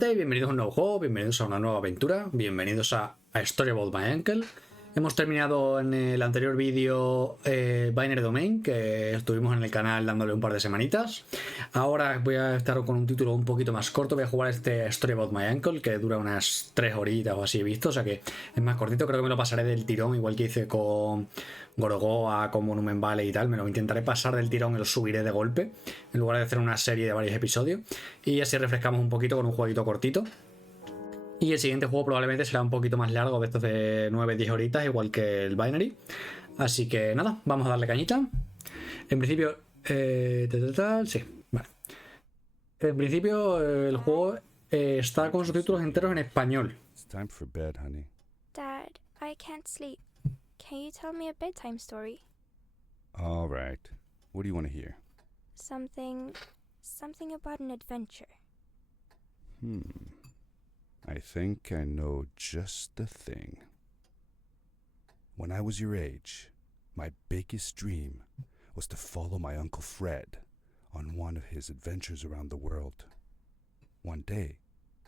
Bienvenidos a un nuevo juego, bienvenidos a una nueva aventura, bienvenidos a Story About My Uncle. Hemos terminado en el anterior vídeo Binary Domain, que estuvimos en el canal dándole un par de semanitas. Ahora voy a estar con un título un poquito más corto, voy a jugar este Story About My Uncle, que dura unas 3 horitas o así he visto, o sea que es más cortito, creo que me lo pasaré del tirón, igual que hice con Gorogoa, con Monument Valley y tal, me lo intentaré pasar del tirón y lo subiré de golpe, en lugar de hacer una serie de varios episodios, y así refrescamos un poquito con un jueguito cortito. Y el siguiente juego probablemente será un poquito más largo, de estos de 9-10 horitas, igual que el Binary. Así que nada, vamos a darle cañita. En principio, sí, vale. En principio, el juego está con subtítulos enteros en español. It's time for bed, honey. Dad, I can't sleep. Can you tell me a bedtime story? All right. What do you want to hear? Something about an adventure. I think I know just the thing. When I was your age, my biggest dream was to follow my Uncle Fred on one of his adventures around the world. One day,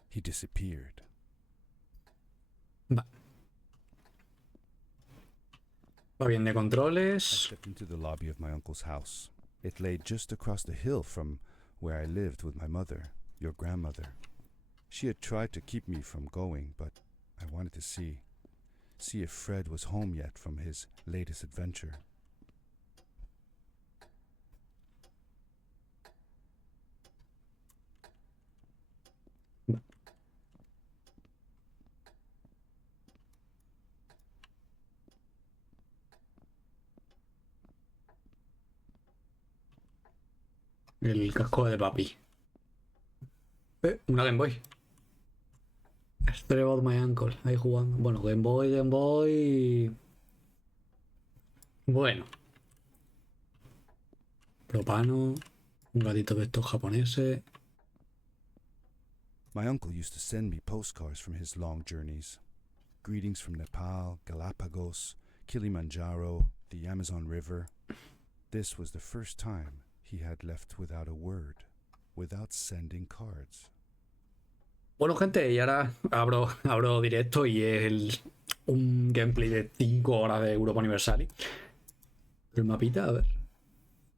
he disappeared. Va bien de I controles. stepped into the lobby of my uncle's house. It lay just across the hill from where I lived with my mother, your grandmother. She had tried to keep me from going, but I wanted to see if Fred was home yet from his latest adventure. El casco de papi. Una Game Boy. Story About My Uncle. Ahí jugando. Bueno, Game Boy. Bueno. Propano. Un gatito de estos japoneses. My uncle used to send me postcards from his long journeys. Greetings from Nepal, Galapagos, Kilimanjaro, the Amazon River. This was the first time he had left without a word, without sending cards. Bueno, gente, y ahora abro directo y es un gameplay de 5 horas de Europa Universal. El mapita, a ver.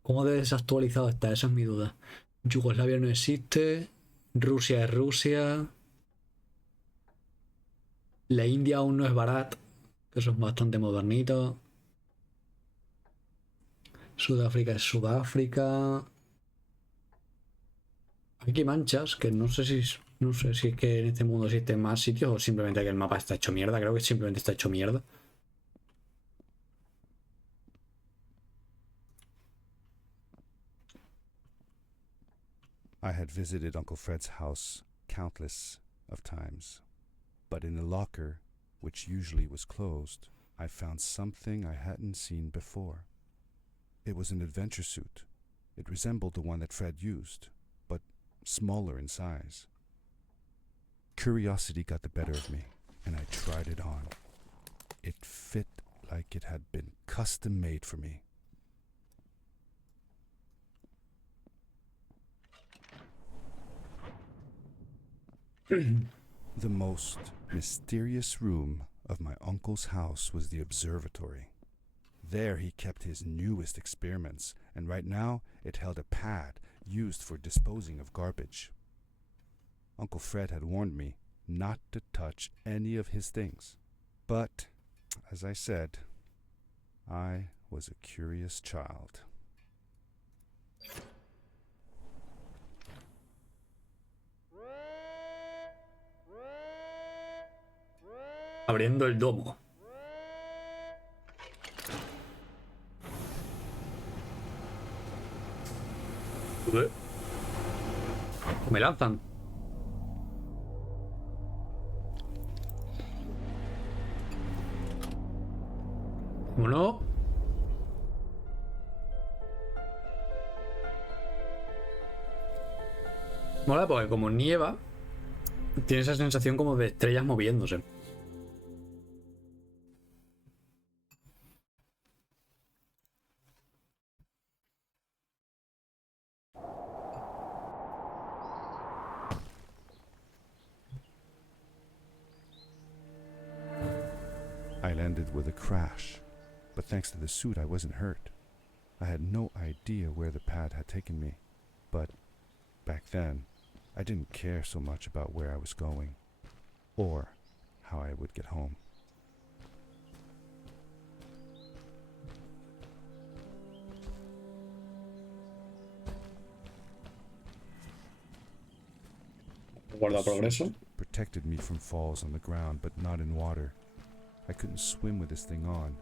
¿Cómo de desactualizado está? Esa es mi duda. Yugoslavia no existe. Rusia es Rusia. La India aún no es Bharat, que eso es bastante modernito. Sudáfrica es Sudáfrica. Aquí manchas, que no sé si es que en este mundo existen más sitios o simplemente que el mapa está hecho mierda. Creo que simplemente está hecho mierda. I had visited Uncle Fred's house countless of times, but in the locker, which usually was closed, I found something I hadn't seen before. It was an adventure suit. It resembled the one that Fred used, but smaller in size. Curiosity got the better of me, and I tried it on. It fit like it had been custom made for me. The most mysterious room of my uncle's house was the observatory. There he kept his newest experiments, and right now it held a pad used for disposing of garbage. Uncle Fred had warned me not to touch any of his things. But, as I said, I was a curious child. Abriendo el domo. Me lanzan. Bueno. Mola porque como nieva, tiene esa sensación como de estrellas moviéndose. I landed with a crash, but thanks to the suit I wasn't hurt. I had no idea where the pad had taken me, but back then I didn't care so much about where I was going or how I would get home. Guarda progreso. Protected me from falls on the ground, but not in water. I couldn't swim with this thing on.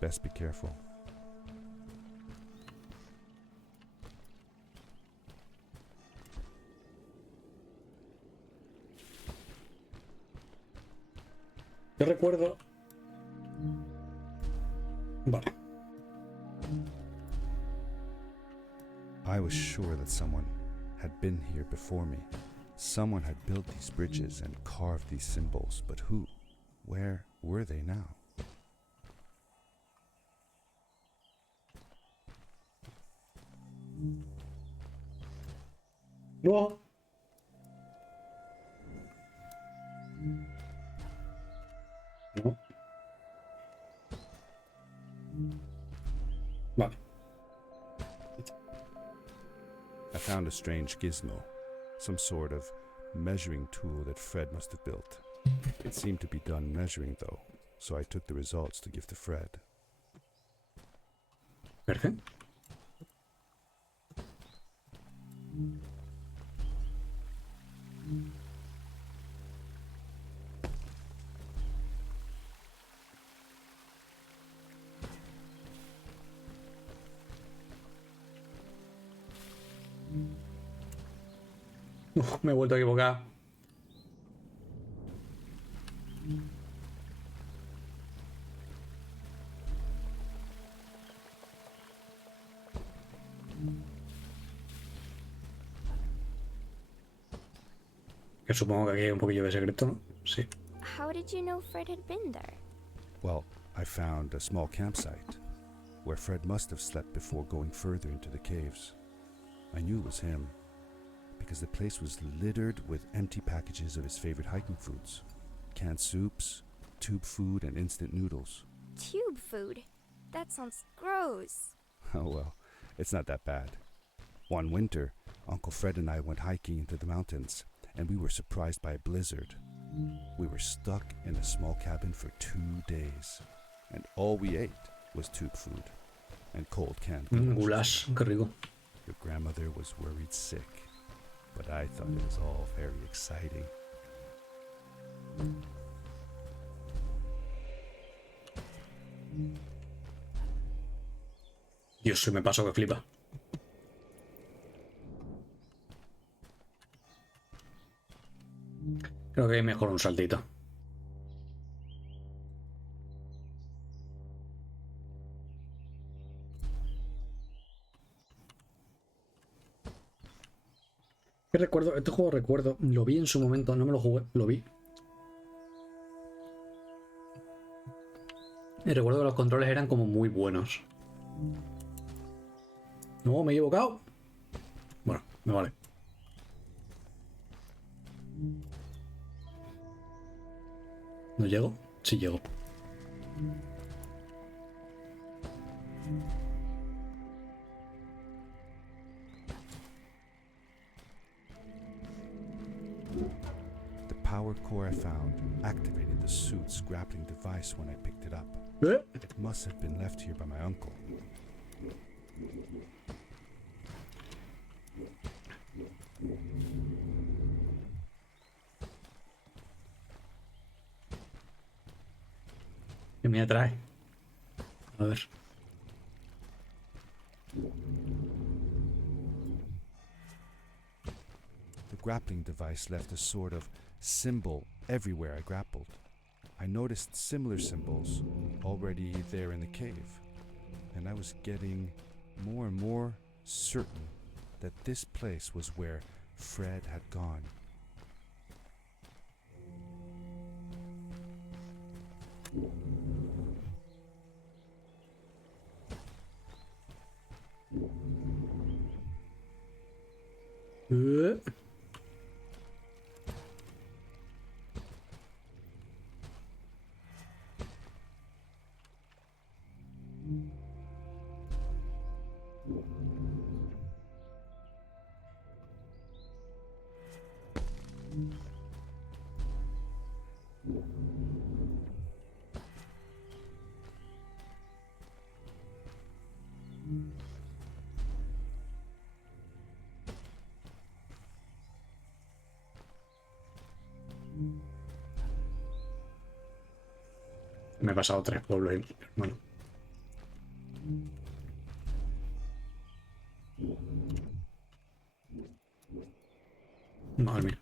Best be careful. Yo recuerdo... Vale. I was sure that someone had been here before me. Someone had built these bridges and carved these symbols, but who? Where were they now? No. No. Vale. I found a strange gizmo, some sort of measuring tool that Fred must have built. It seemed to be done measuring though, so I took the results to give to Fred. Perfecto. Me he vuelto a equivocar. Que supongo que aquí hay un poquillo de secreto, ¿no? Sí. How did you know Fred had been there? Well, I found a small campsite where Fred must have slept before going further into the caves. I knew it was him because the place was littered with empty packages of his favorite hiking foods. Canned soups, tube food, and instant noodles. Tube food? That sounds gross. Oh well, it's not that bad. One winter, Uncle Fred and I went hiking into the mountains, and we were surprised by a blizzard. We were stuck in a small cabin for 2 days, and all we ate was tube food and cold canned goods. Goulash, qué rico. Your grandmother was worried sick, but I thought it was all very exciting. Dios, se me pasó que flipa. Creo que hay mejor un saltito. ¿Qué recuerdo? Este juego recuerdo, lo vi en su momento, no me lo jugué, lo vi. Y recuerdo que los controles eran como muy buenos. No, me he equivocado. Bueno, me vale. ¿No llego? Sí llego. The power core I found activated the suit's grappling device when I picked it up. It must have been left here by my uncle. ¿Qué me atrae? A ver. The grappling device left a sort of symbol everywhere I grappled. I noticed similar symbols already there in the cave, and I was getting more and more certain that this place was where Fred had gone. Me he pasado 3 pueblos, bueno. Madre mía.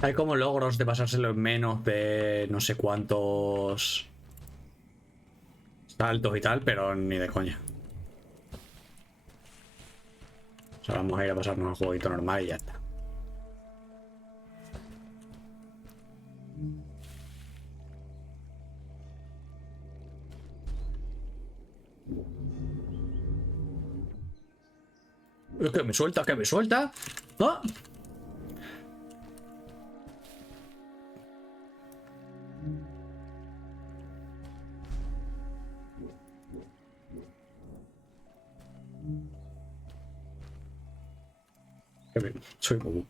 Hay como logros de pasárselo en menos de no sé cuántos saltos y tal, pero ni de coña. O sea, vamos a ir a pasarnos al jueguito normal y ya está. Es que me suelta, que me suelta. ¡Ah! Soy bobo.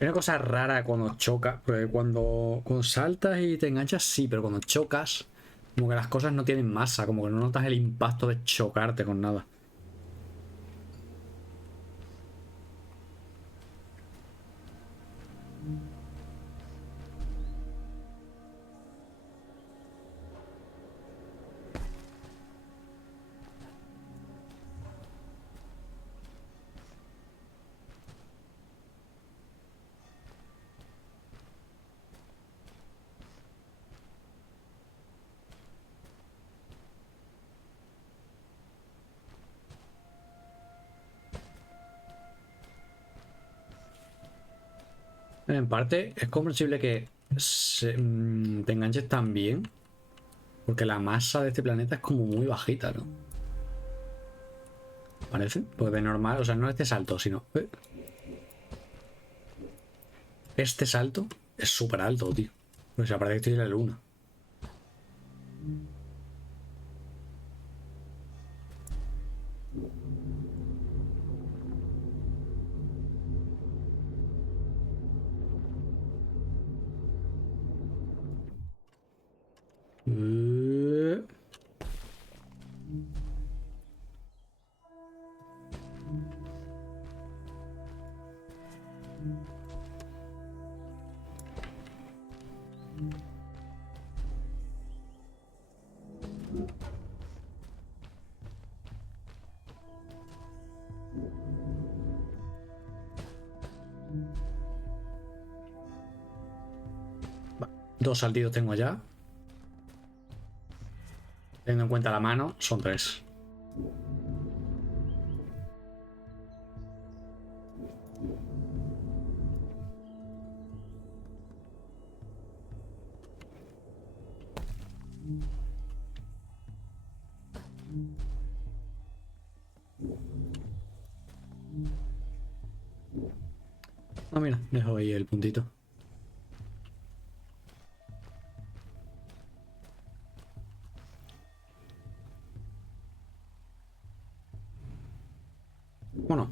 Hay una cosa rara cuando chocas, porque cuando saltas y te enganchas, sí, pero cuando chocas, como que las cosas no tienen masa, como que no notas el impacto de chocarte con nada. En parte, es comprensible que te enganches tan bien, porque la masa de este planeta es como muy bajita, ¿no? Parece, porque de normal, o sea, no este salto, sino este salto es súper alto, tío. O sea, parece que estoy en la luna. Eh, va, 2 saltitos tengo ya. Teniendo en cuenta la mano, son 3. Ah, mira, dejo ahí el puntito. Bueno.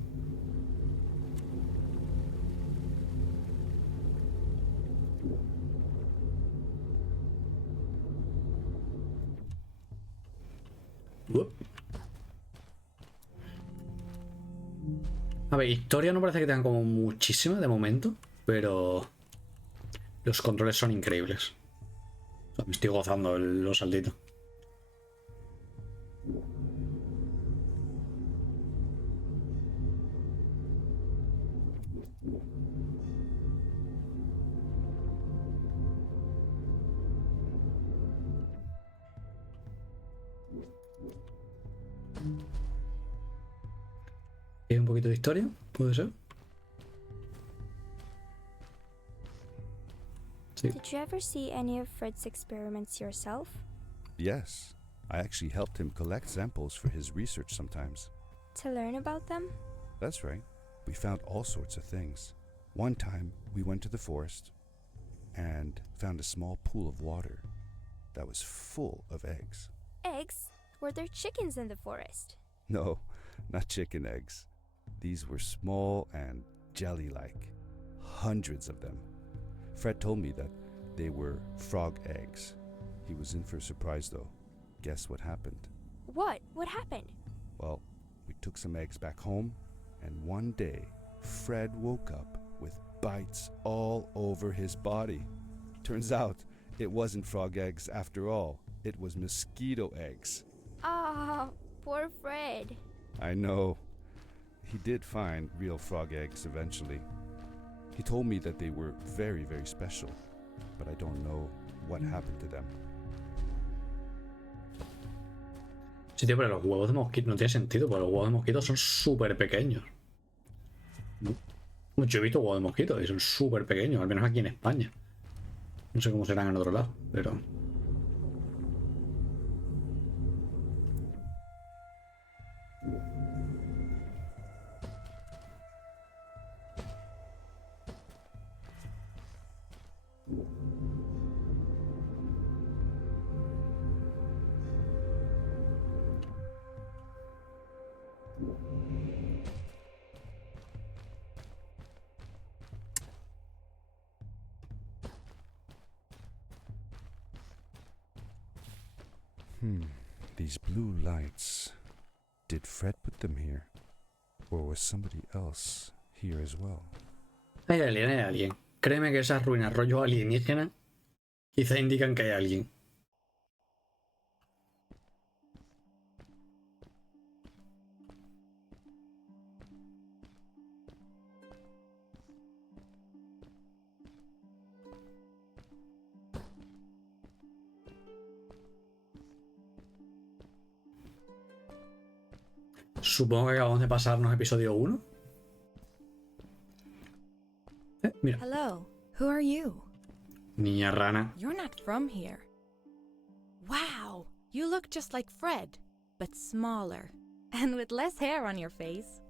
A ver, historia no parece que tengan como muchísima de momento, pero los controles son increíbles. O sea, me estoy gozando los saltitos. ¿Hay un poquito de historia? ¿Puede ser? Sí. Did you ever see any of Fred's experiments yourself? Yes, I actually helped him collect samples for his research sometimes. To learn about them? That's right. We found all sorts of things. One time, we went to the forest and found a small pool of water that was full of eggs. Eggs? Were there chickens in the forest? No, not chicken eggs. These were small and jelly-like. Hundreds of them. Fred told me that they were frog eggs. He was in for a surprise, though. Guess what happened? What? What happened? Well, we took some eggs back home, and one day, Fred woke up with bites all over his body. Turns out, it wasn't frog eggs after all. It was mosquito eggs. Ah, poor Fred. I know. He did find real frog eggs eventually. He told me that they were very, very special, but I don't know what happened to them. Sí, tío, pero los huevos de mosquito no tiene sentido, porque los huevos de mosquito son súper pequeños. Yo he visto huevos de mosquito y son súper pequeños, al menos aquí en España. No sé cómo serán en otro lado, pero... These blue lights. Did Fred put them here? Or was somebody else here as well? Hay alguien, hay alguien. Créeme que esas ruinas rollo alienígena quizá indican que hay alguien. Supongo que acabamos de pasarnos episodio 1. Mira. Hello, who are you? Niña rana. You're not from here. Wow, you look just like Fred, but smaller, and with less hair on your face.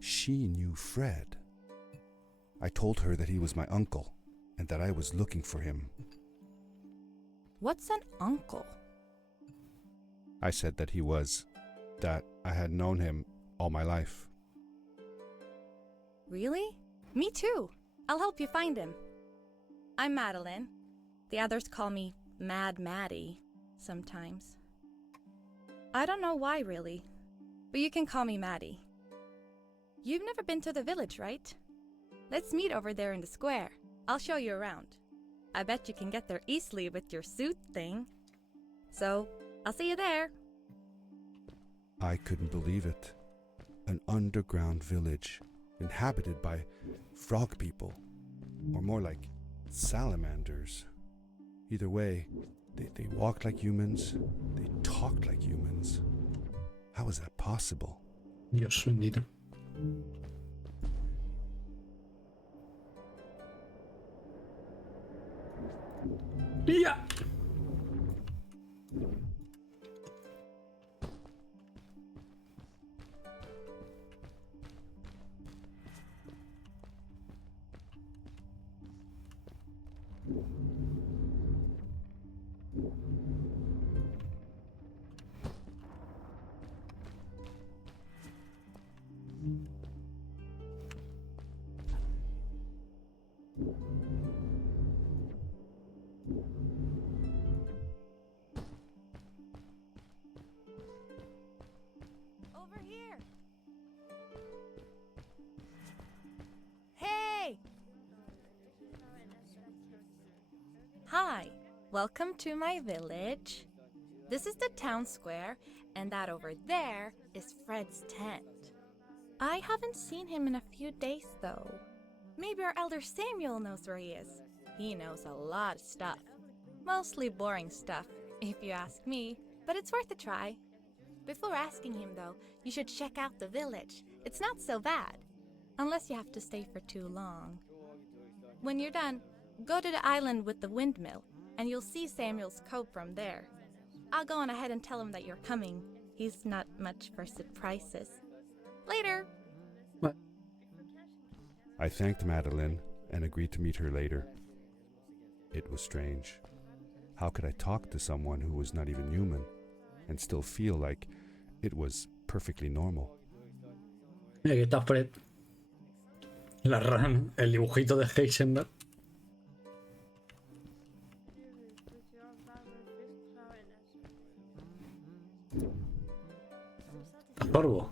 She knew Fred. I told her that he was my uncle, and that I was looking for him. What's an uncle? I said that he was, that I had known him all my life. Really? Me too. I'll help you find him. I'm Madeline. The others call me Mad Maddie sometimes. I don't know why, really, but you can call me Maddie. You've never been to the village, right? Let's meet over there in the square. I'll show you around. I bet you can get there easily with your suit thing. So, I'll see you there. I couldn't believe it. An underground village inhabited by frog people, or more like salamanders. Either way, they walked like humans, they talked like humans. How is that possible? Dios bendito. ¡Ya! Over here. Hi, welcome to my village. This is the town square, and that over there is Fred's tent. I haven't seen him in a few days, though. Maybe our elder Samuel knows where he is. He knows a lot of stuff. Mostly boring stuff, if you ask me, but it's worth a try. Before asking him, though, you should check out the village. It's not so bad, unless you have to stay for too long. When you're done, go to the island with the windmill, and you'll see Samuel's cove from there. I'll go on ahead and tell him that you're coming. He's not much for surprises. Later! What? I thanked Madeline and agreed to meet her later. It was strange. How could I talk to someone who was not even human and still feel like it was perfectly normal? Mira, aquí está Fred. La rana, el dibujito de Heisenberg. Corvo.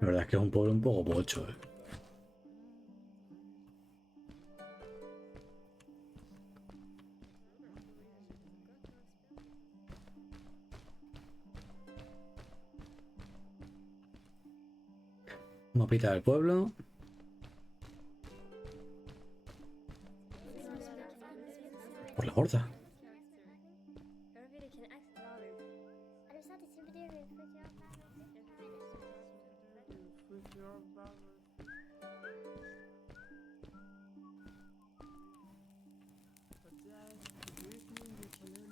La verdad es que es un pueblo un poco pocho, eh. Mapita del pueblo. Por la gorda.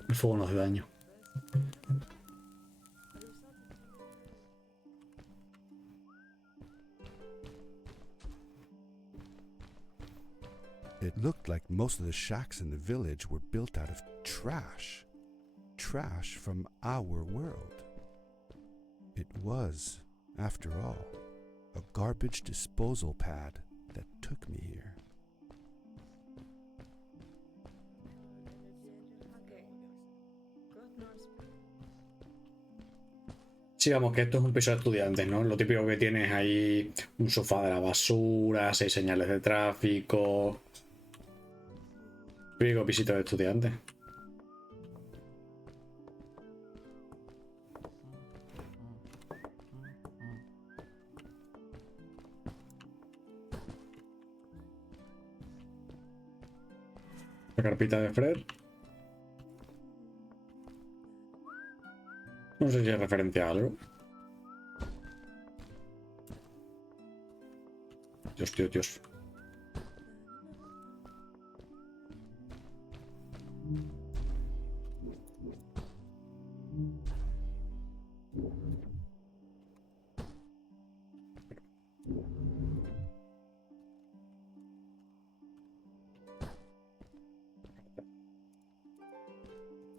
El fuego no hace daño. It looked like most of the shacks in the village were built out of trash. Trash from our world. It was, after all, a garbage disposal pad that took me here. Sí, vamos, que esto es un piso de estudiantes, ¿no? Lo típico que tienes ahí, un sofá de la basura, 6 señales de tráfico. Típico pisito de estudiantes. La carpita de Fred. No sé si es referencia a algo. Dios, tío, Dios.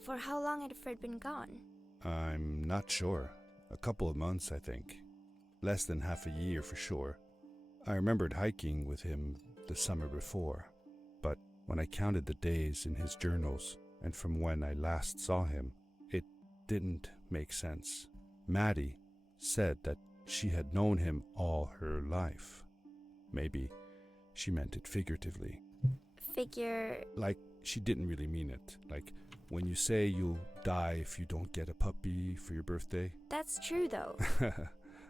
For how long had Fred been gone? I'm not sure. A couple of months, I think. Less than half a year for sure. I remembered hiking with him the summer before, but when I counted the days in his journals and from when I last saw him, it didn't make sense. Maddie said that she had known him all her life. Maybe she meant it figuratively. Like, she didn't really mean it. Like, when you say you'll die if you don't get a puppy for your birthday. That's true, though.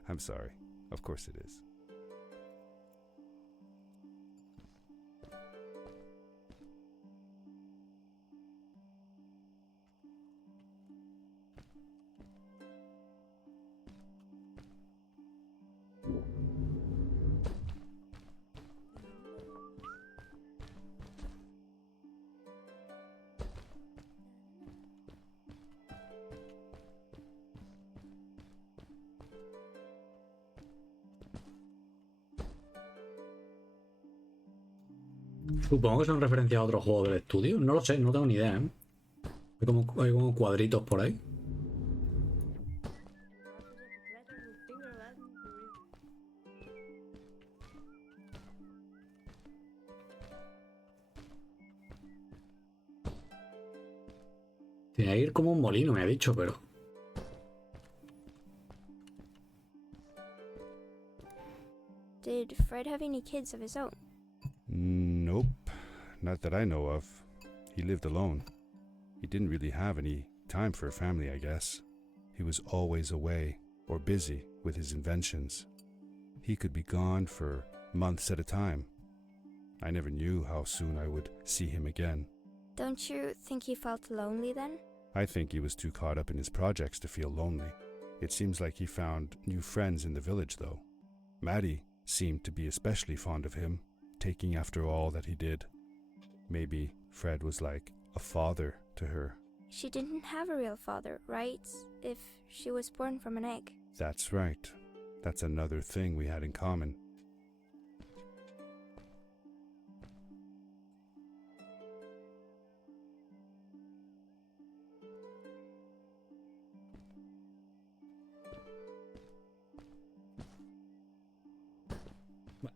I'm sorry. Of course it is. Supongo que son referencias a otro juego del estudio. No lo sé, no tengo ni idea, ¿eh? Hay como cuadritos por ahí. Tiene que ir como un molino, me ha dicho, pero... Did Fred have any kids of his own? No. Nope, not that I know of. He lived alone. He didn't really have any time for a family, I guess. He was always away or busy with his inventions. He could be gone for months at a time. I never knew how soon I would see him again. Don't you think he felt lonely then? I think he was too caught up in his projects to feel lonely. It seems like he found new friends in the village, though. Maddie seemed to be especially fond of him, taking after all that he did. Maybe Fred was like a father to her. She didn't have a real father, right? If she was born from an egg. That's right. That's another thing we had in common.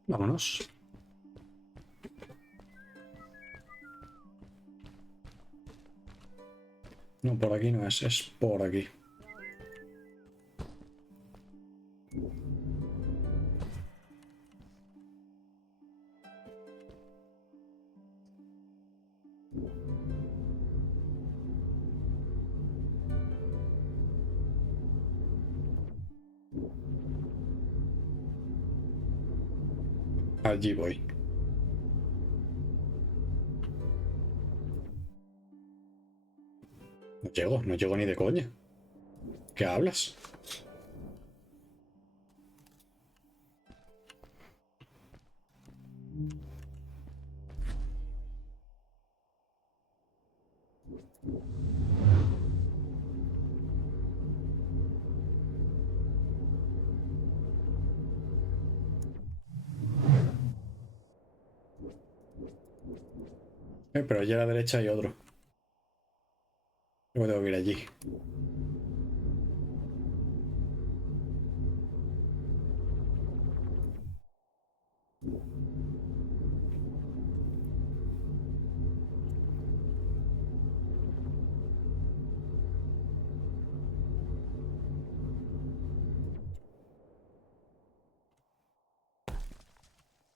Vámonos. No, por aquí no es, es por aquí. Allí voy. No llego ni de coña. ¿Qué hablas? Pero allí a la derecha hay otro. Luego tengo que ir allí.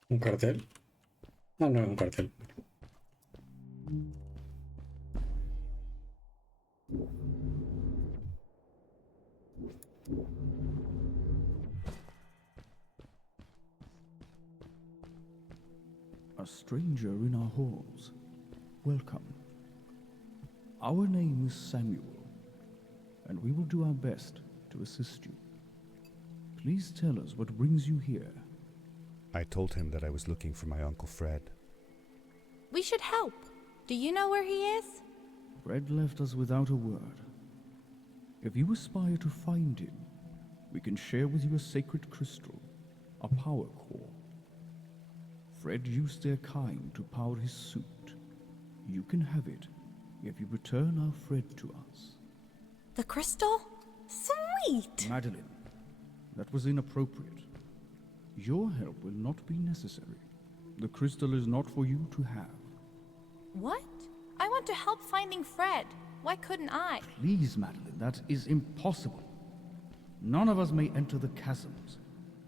¿Un cartel? Ah, no es un cartel. A stranger in our halls. Welcome. Our name is Samuel, and we will do our best to assist you. Please tell us what brings you here. I told him that I was looking for my Uncle Fred. We should help. Do you know where he is? Fred left us without a word. If you aspire to find him, we can share with you a sacred crystal, a power core. Fred used their kind to power his suit. You can have it if you return our Fred to us. The crystal? Sweet! Madeline, that was inappropriate. Your help will not be necessary. The crystal is not for you to have. What? I want to help finding Fred. Why couldn't I? Please, Madeline, that is impossible. None of us may enter the chasms.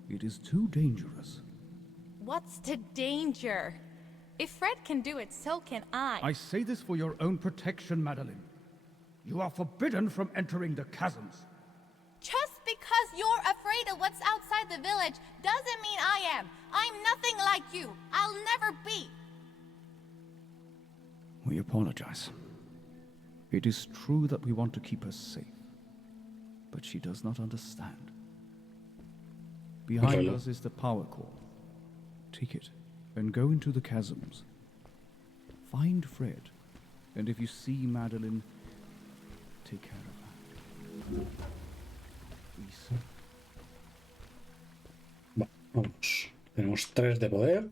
It is too dangerous. What's the danger? If Fred can do it, so can I. I say this for your own protection, Madeline. You are forbidden from entering the chasms. Just because you're afraid of what's outside the village doesn't mean I am. I'm nothing like you. I'll never be. We apologize. It is true that we want to keep her safe, but she does not understand. Behind us is the power core. Take it and go into the chasms. Find Fred, and if you see Madeline, take care of her. Please. Vamos. Tenemos 3 de poder.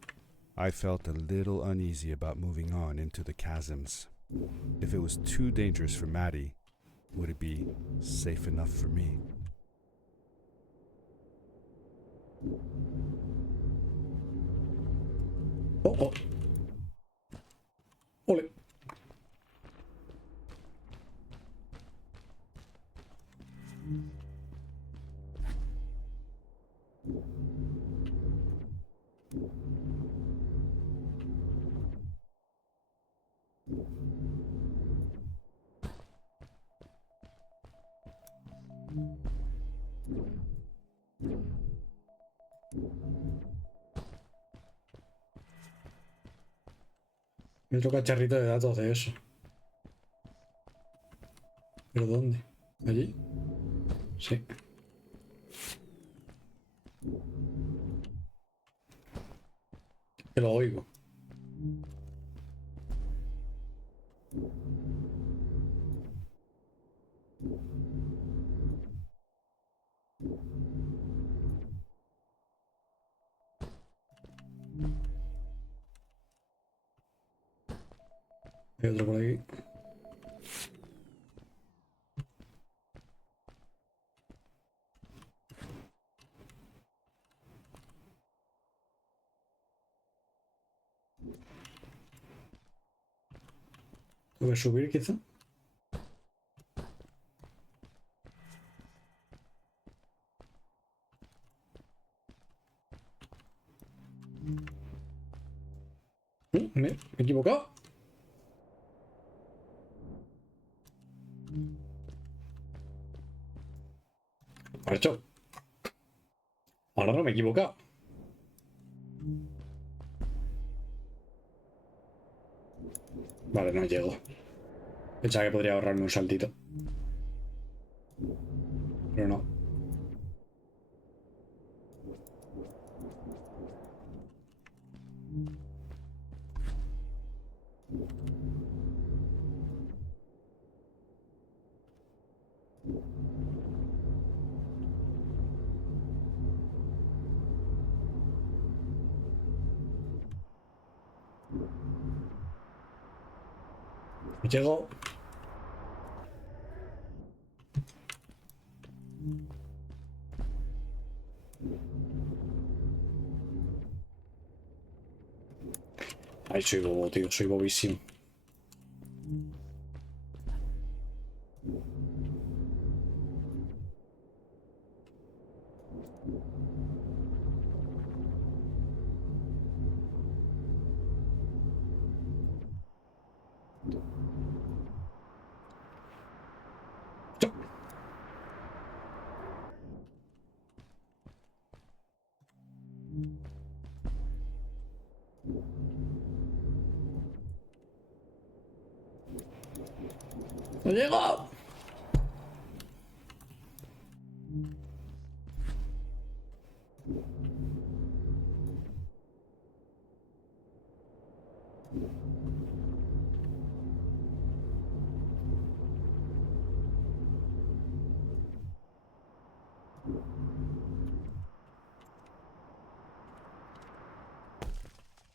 I felt a little uneasy about moving on into the chasms. If it was too dangerous for Maddie, would it be safe enough for me? Oh, oh. Ole. Hay otro cacharrito de datos de eso. ¿Pero dónde? ¿Allí? Sí. Que lo oigo. Hay otro por aquí. Tengo que subir quizá. Me he equivocado. Hecho. Ahora no me he equivocado. Vale, no llego. Pensaba que podría ahorrarme un saltito. Pero no. Llego. Ay, soy bobo, tío. Soy bobísimo. Yo. ¡No llego!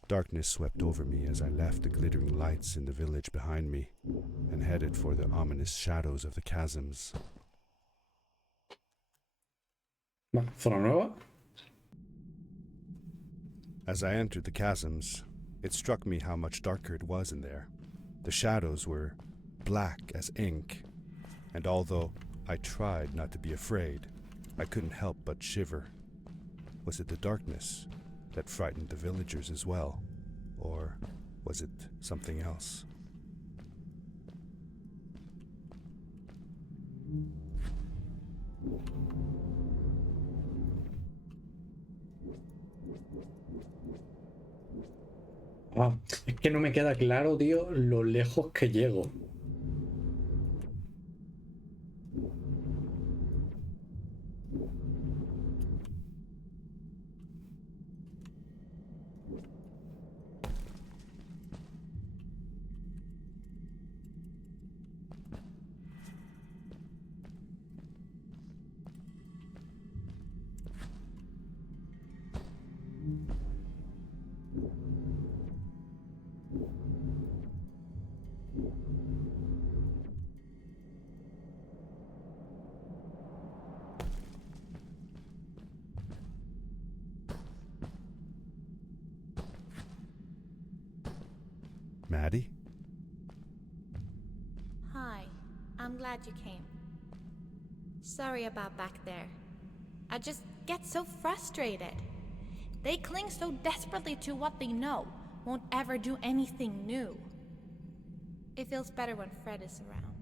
Darkness swept over me as I left the glittering lights in the village behind me and headed for the ominous shadows of the chasms. Vale, zona nueva. As I entered the chasms, it struck me how much darker it was in there. The shadows were black as ink, and although I tried not to be afraid, I couldn't help but shiver. Was it the darkness that frightened the villagers as well? Or was it something else? Ah, es que no me queda claro, tío, lo lejos que llego. Maddie? Hi, I'm glad you came. Sorry about back there. I just get so frustrated. They cling so desperately to what they know, won't ever do anything new. It feels better when Fred is around,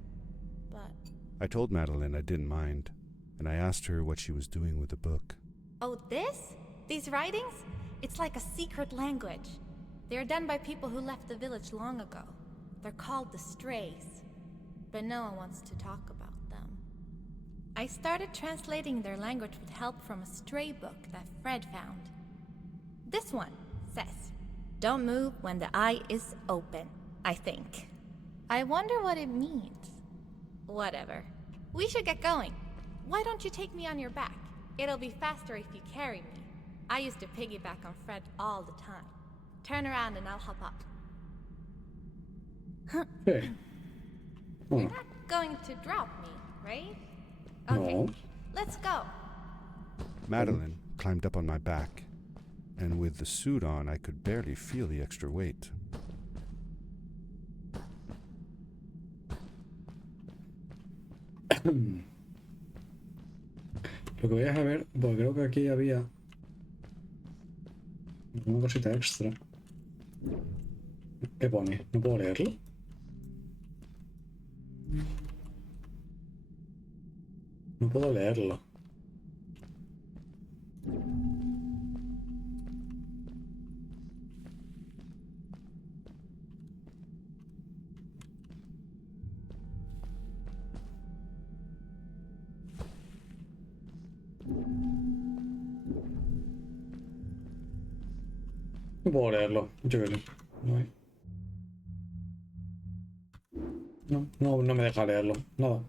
but... I told Madeline I didn't mind. and I asked her what she was doing with the book. Oh, this? These writings? It's like a secret language. They are done by people who left the village long ago. They're called the Strays, but no one wants to talk about them. I started translating their language with help from a stray book that Fred found. This one says, "Don't move when the eye is open," I think. I wonder what it means. Whatever. We should get going. Why don't you take me on your back? It'll be faster if you carry me. I used to piggyback on Fred all the time. Turn around and I'll hop up. Okay. You're not going to drop me, right? Okay, No. let's go. Madeline climbed up on my back, and with the suit on, I could barely feel the extra weight. Lo que voy a ver, porque creo que aquí había una cosita extra. ¿Qué pone? ¿No puedo leerlo? No puedo leerlo. No puedo leerlo. Yo qué sé. No hay. No me deja leerlo. Nada.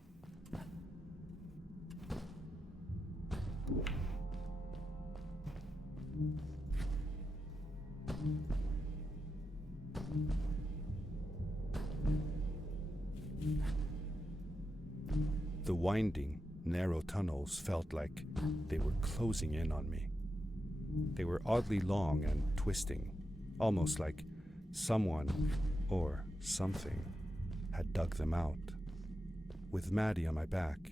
The winding, narrow tunnels felt like they were closing in on me. They were oddly long and twisting, almost like someone or something had dug them out. With Maddie on my back,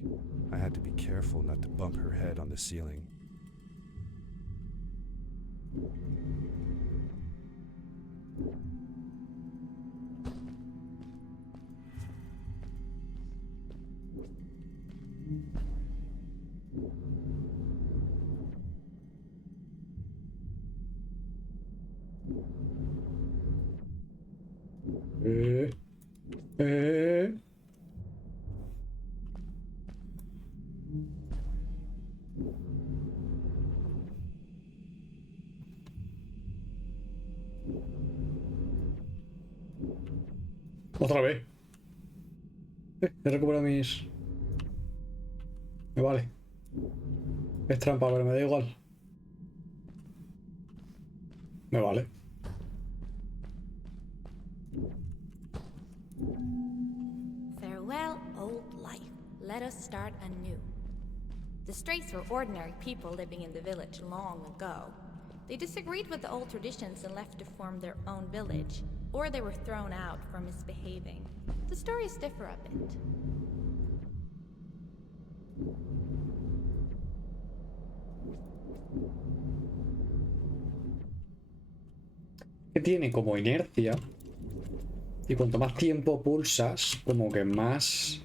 I had to be careful not to bump her head on the ceiling. Eh. Eh. Otra vez. He recuperado mis... Me vale. Es trampa, pero me da igual. Me vale. Farewell, old life. Let us start anew. The Strays were ordinary people living in the village long ago. They disagreed with the old traditions and left to form their own village, or they were thrown out for misbehaving. The stories differ a bit. Que tiene como inercia. Y cuanto más tiempo pulsas, como que más...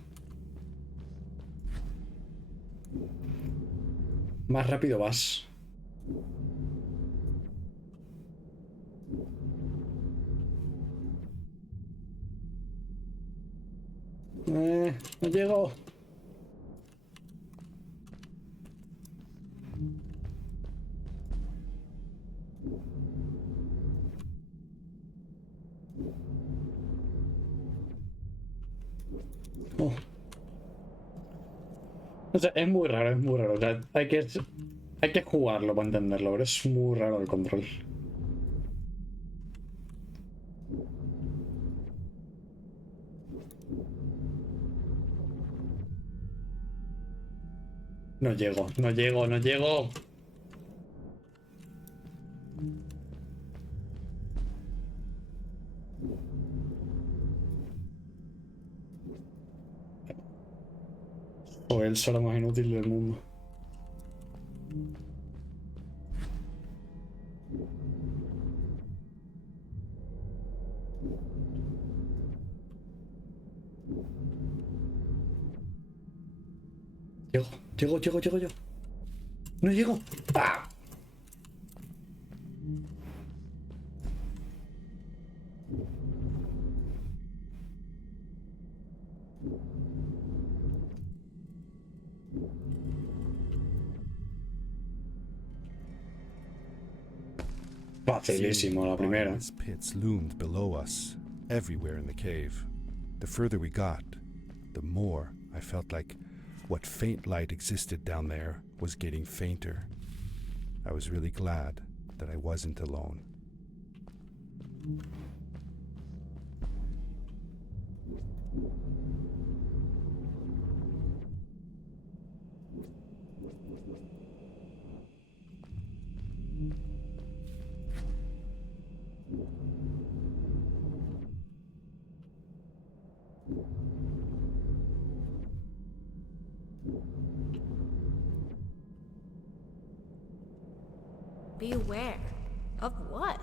Más rápido vas. No llego. Oh. O sea, es muy raro, es muy raro. O sea, hay que jugarlo para entenderlo, pero es muy raro el control. No llego, no llego, no llego. O él será más inútil del mundo. llego. Llego. No llego. ¡Ah! Facilísimo la primera. Bottomless pits loomed below us, everywhere in the cave. The further we got, the more I felt like what faint light existed down there was getting fainter. I was really glad that I wasn't alone. Beware of what?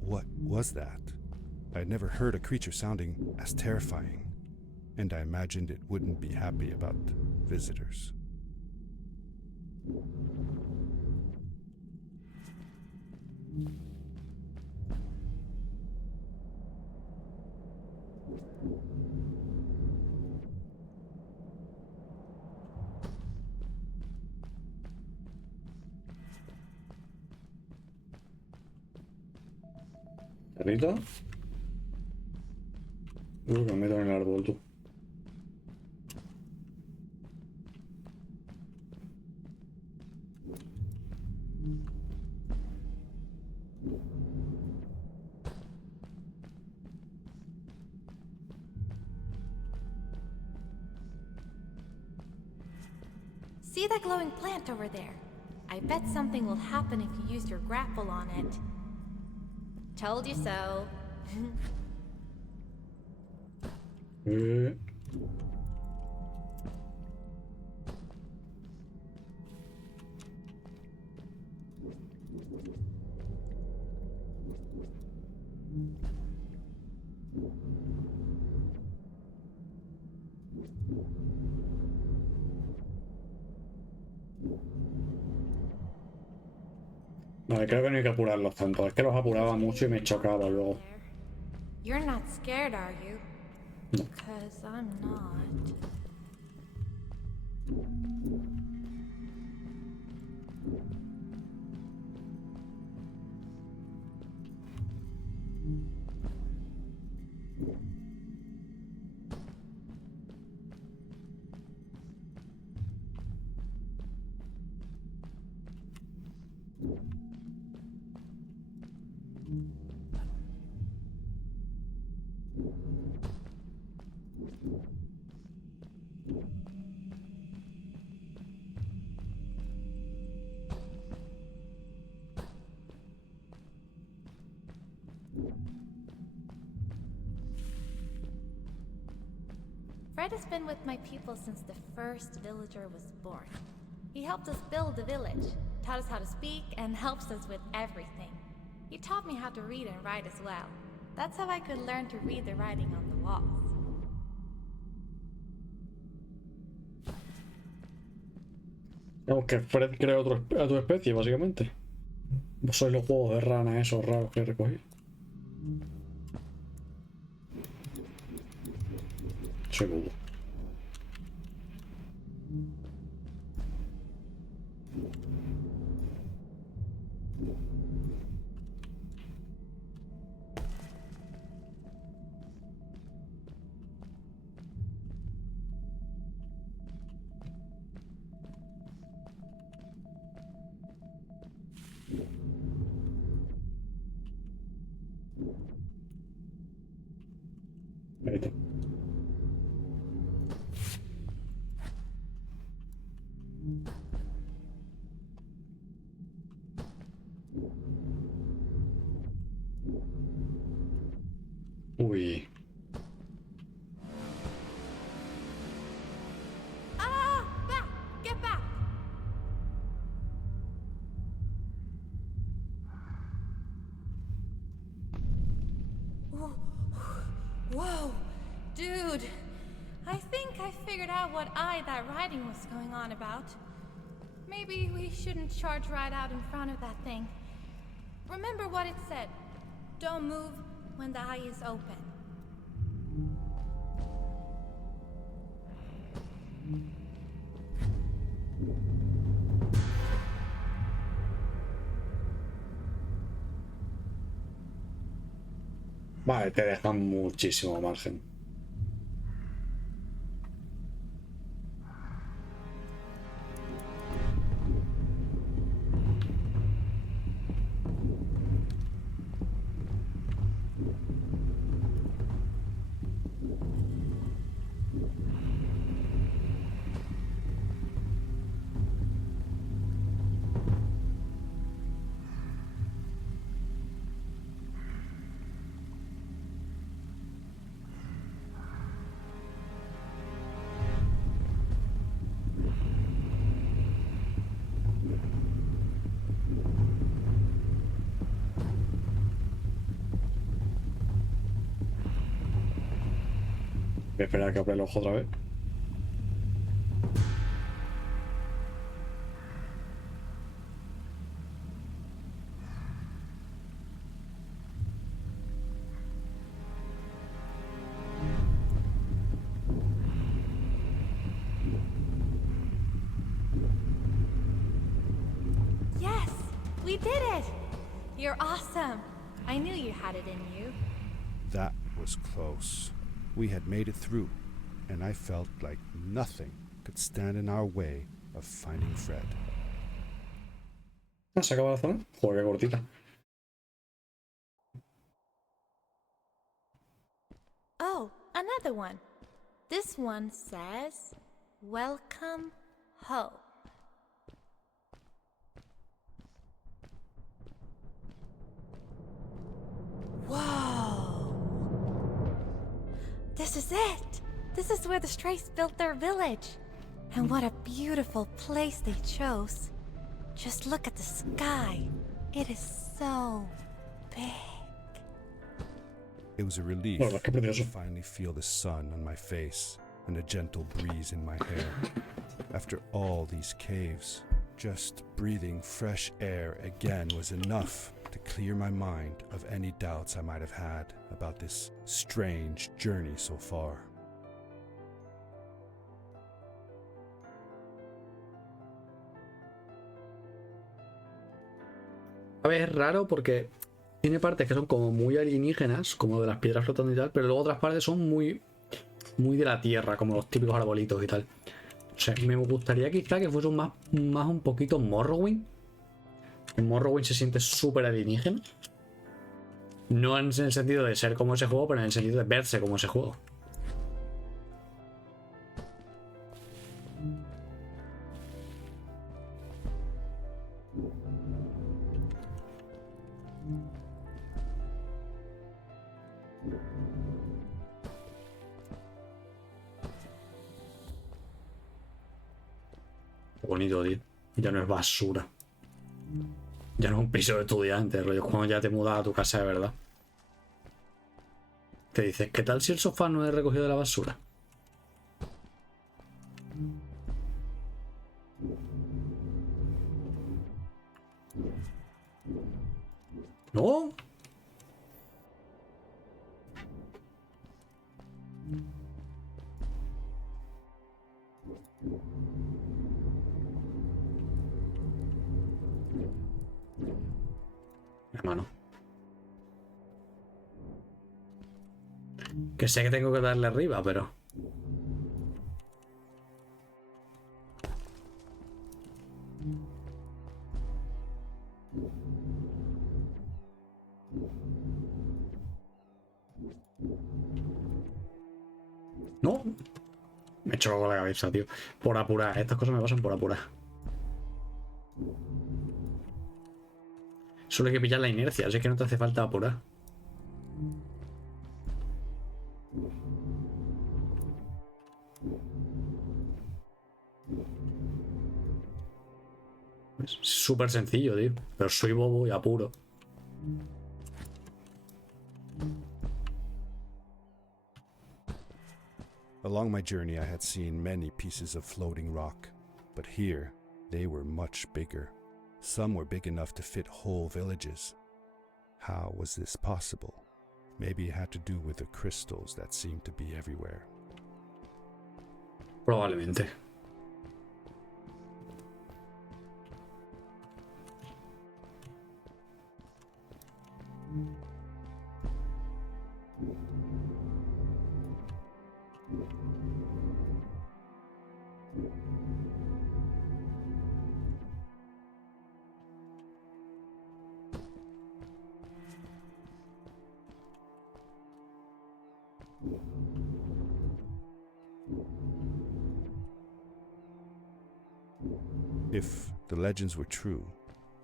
What was that? I'd never heard a creature sounding as terrifying, and I imagined it wouldn't be happy about visitors. ¿Perrito? Creo que me meto en el árbol, tú. See that glowing plant over there? I bet something will happen if you use your grapple on it. Told you so. Vale, creo que no hay que apurarlos tanto. Es que los apuraba mucho y me chocaba luego. You're not scared, are you? No. Because I'm not. Fred has been with my people since the first villager was born. He helped us build the village, taught us how to speak, and helps us with everything. He taught me how to read and write as well. That's how I could learn to read the writing on the walls. Vamos, que Fred crea a tu especie, básicamente. Vos sois los juegos de rana esos raros que recogí. Soy bobo. Ahí está. Dude, I think I figured out what that writing was going on about. Maybe we shouldn't charge right out in front of that thing. Remember what it said. Don't move when the eye is open. Vale, te dejan muchísimo margen. Voy a esperar a que abra el ojo otra vez. Yes, we did it! You're awesome. I knew you had it in you. That was close. We had made it through, and I felt like nothing could stand in our way of finding Fred. Ah, se acaba la zona. Joder, qué cortita. Oh, another one. This one says, "Welcome home." Whoa! This is it! This is where the Strays built their village. And what a beautiful place they chose. Just look at the sky. It is so big. It was a relief Bueno, qué to precioso. finally feel the sun on my face and a gentle breeze in my hair. After all these caves, just breathing fresh air again was enough to clear my mind of any doubts I might have had about this strange journey so far. A ver, es raro porque tiene partes que son como muy alienígenas, como de las piedras flotando y tal, pero luego otras partes son muy de la tierra, como los típicos arbolitos y tal. O sea, me gustaría quizá que fuese más un poquito Morrowind. En Morrowind se siente súper alienígena. No en el sentido de ser como ese juego, pero en el sentido de verse como ese juego. Qué bonito, tío. Ya no es basura. Ya no es un piso de estudiante, rollo, cuando ya te mudas a tu casa de verdad. Te dices, ¿qué tal si el sofá no es recogido de la basura? ¡No! Hermano. Que sé que tengo que darle arriba, pero... No. Me choco con la cabeza, tío. Por apurar. Estas cosas me pasan por apurar. Solo hay que pillar la inercia. Así que no te hace falta apurar. Es súper sencillo, tío. Pero soy bobo y apuro. Along my journey, I had seen many pieces of floating rock, but here they were much bigger. Some were big enough to fit whole villages. How was this possible? Maybe it had to do with the crystals that seemed to be everywhere. Probablemente. If the legends were true,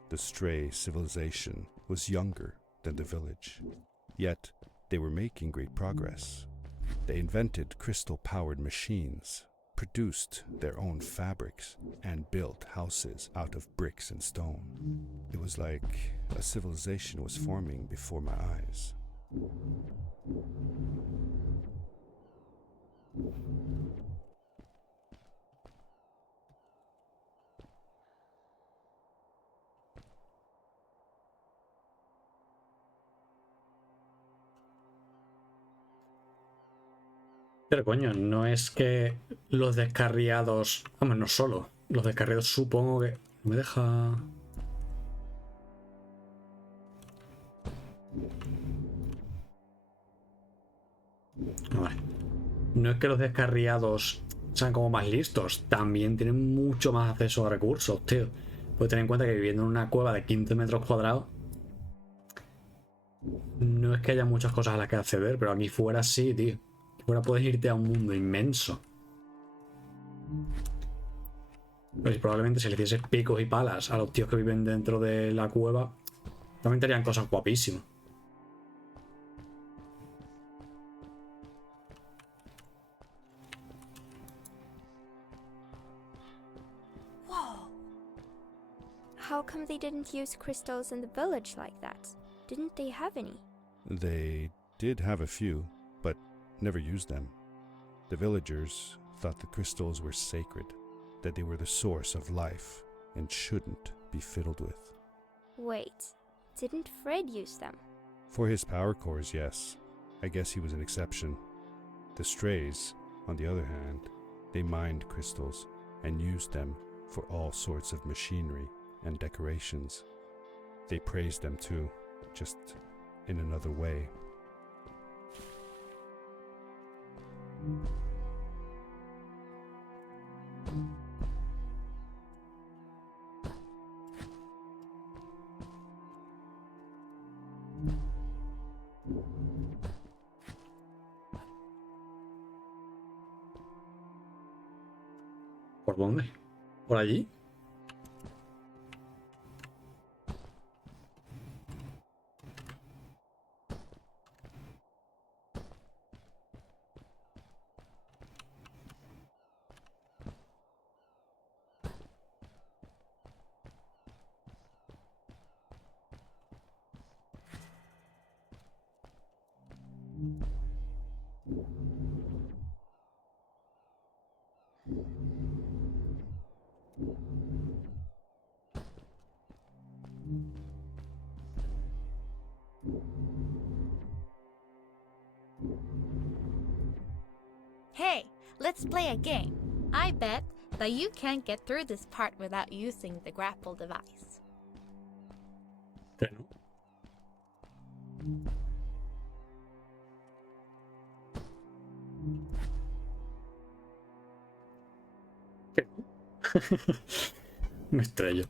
the stray civilization was younger than the village. Yet, they were making great progress. They invented crystal-powered machines, produced their own fabrics, and built houses out of bricks and stone. It was like a civilization was forming before my eyes. Pero coño, no es que los descarriados... Vamos, no solo. Los descarriados supongo que... Me deja... Vale. No es que los descarriados sean como más listos. También tienen mucho más acceso a recursos, tío. Puedes tener en cuenta que viviendo en una cueva de 15 metros cuadrados... No es que haya muchas cosas a las que acceder, pero aquí fuera sí, tío. Ahora puedes irte a un mundo inmenso. Pues probablemente si le hicieses picos y palas a los tíos que viven dentro de la cueva, también te harían cosas guapísimas. Whoa! How come they didn't use crystals in the village like that? Didn't they have any? They did have a few, but never used them. The villagers thought the crystals were sacred, that they were the source of life and shouldn't be fiddled with. Wait, didn't Fred use them? For his power cores, yes. I guess he was an exception. The strays, on the other hand, they mined crystals and used them for all sorts of machinery and decorations. They praised them too, just in another way. ¿Por dónde? ¿Por allí? Hey, let's play a game. I bet that you can't get through this part without using the grapple device. ¿Qué no? ¿Qué no? Me estrello.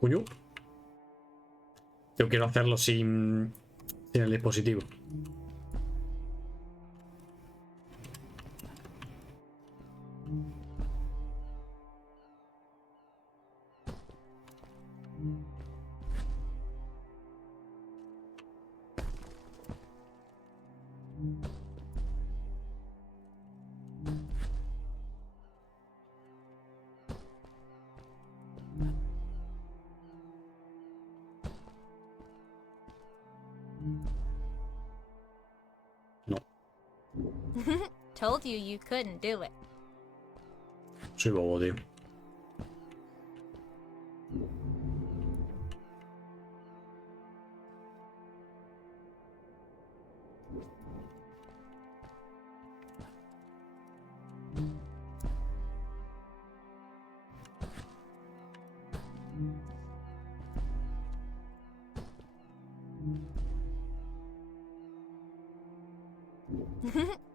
Coño. Yo quiero hacerlo sin el dispositivo. Told you you couldn't do it. Soy bobo, tío.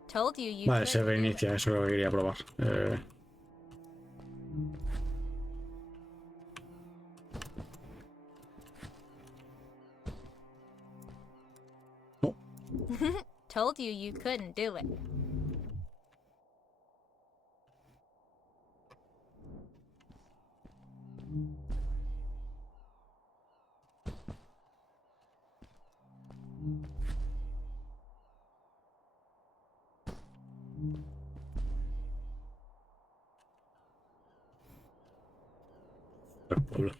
Told you you Vale, se couldn't do it. reinicia, eso es lo que quería probar. No. Told you you couldn't do it. El pueblo.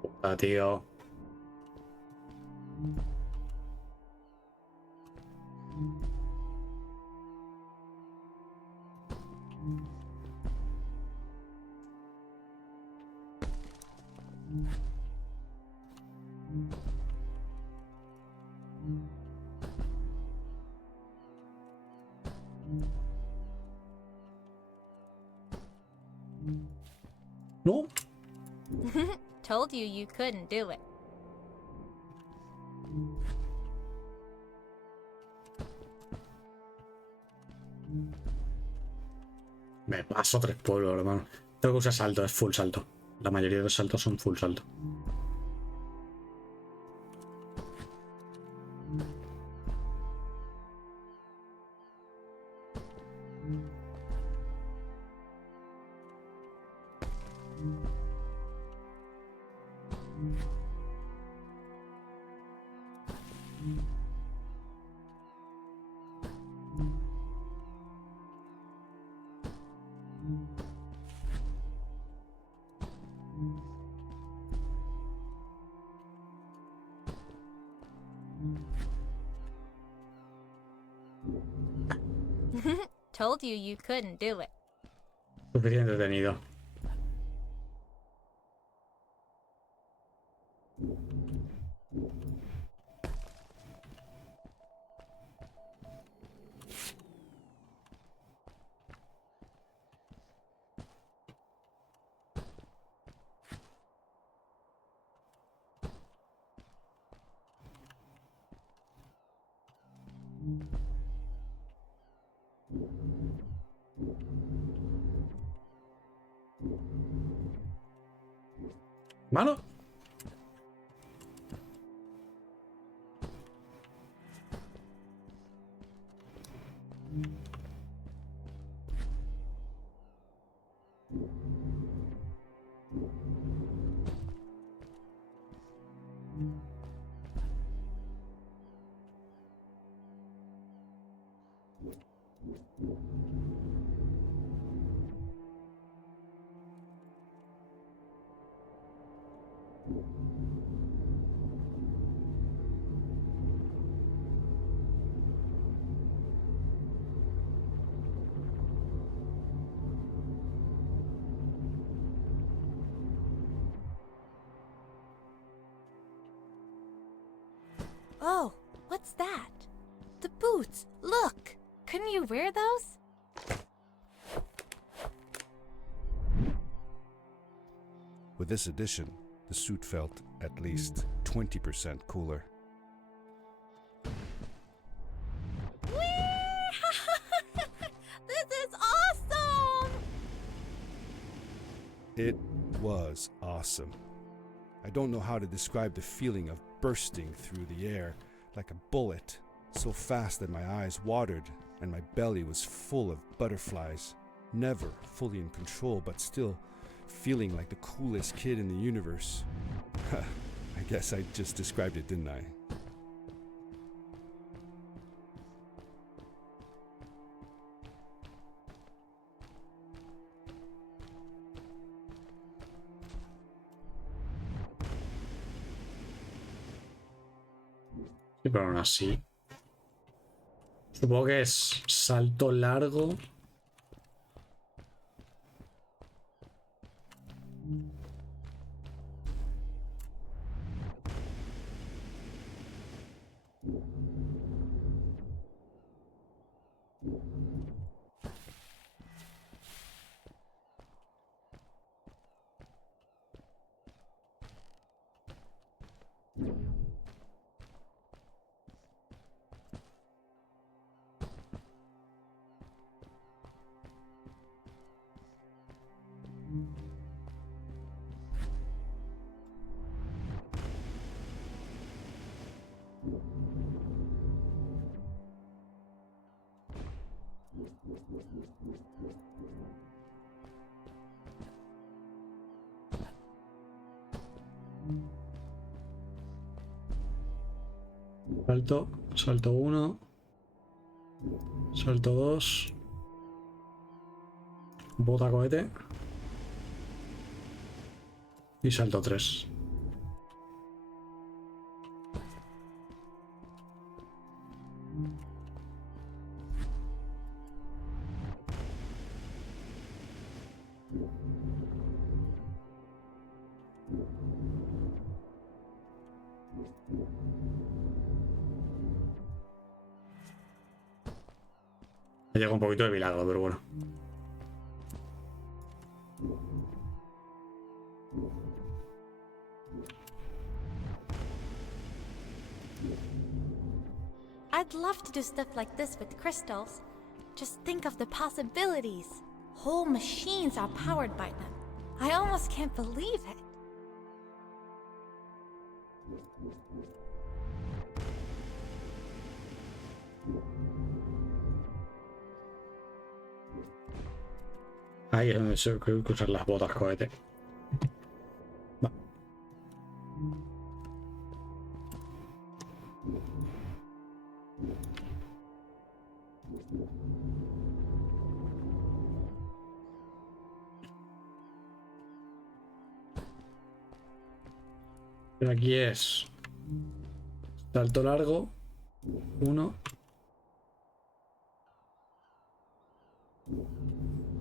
Puta, tío. No. Told you you couldn't do it. Me paso 3 pueblos, hermano. Tengo que usar salto, es full salto. La mayoría de los saltos son full salto. Told you you couldn't do it. Suficiente entretenido. ¿Malo? Oh, what's that? The boots! Look! Couldn't you wear those? With this addition, the suit felt at least 20% cooler. This is awesome! It was awesome. I don't know how to describe the feeling of bursting through the air like a bullet, so fast that my eyes watered and my belly was full of butterflies, never fully in control, but still feeling like the coolest kid in the universe. I guess I just described it, didn't I? Sí, pero aún así. Supongo que es salto largo. Salto 1, salto 2, bota cohete y salto 3. Me llega un poquito de milagro, pero bueno. I'd love to do stuff like this with crystals. Just think of the possibilities. Whole machines are powered by them. I almost can't believe it. Ahí es donde se creo que usar las botas cohete. Va. Pero aquí es salto largo, 1,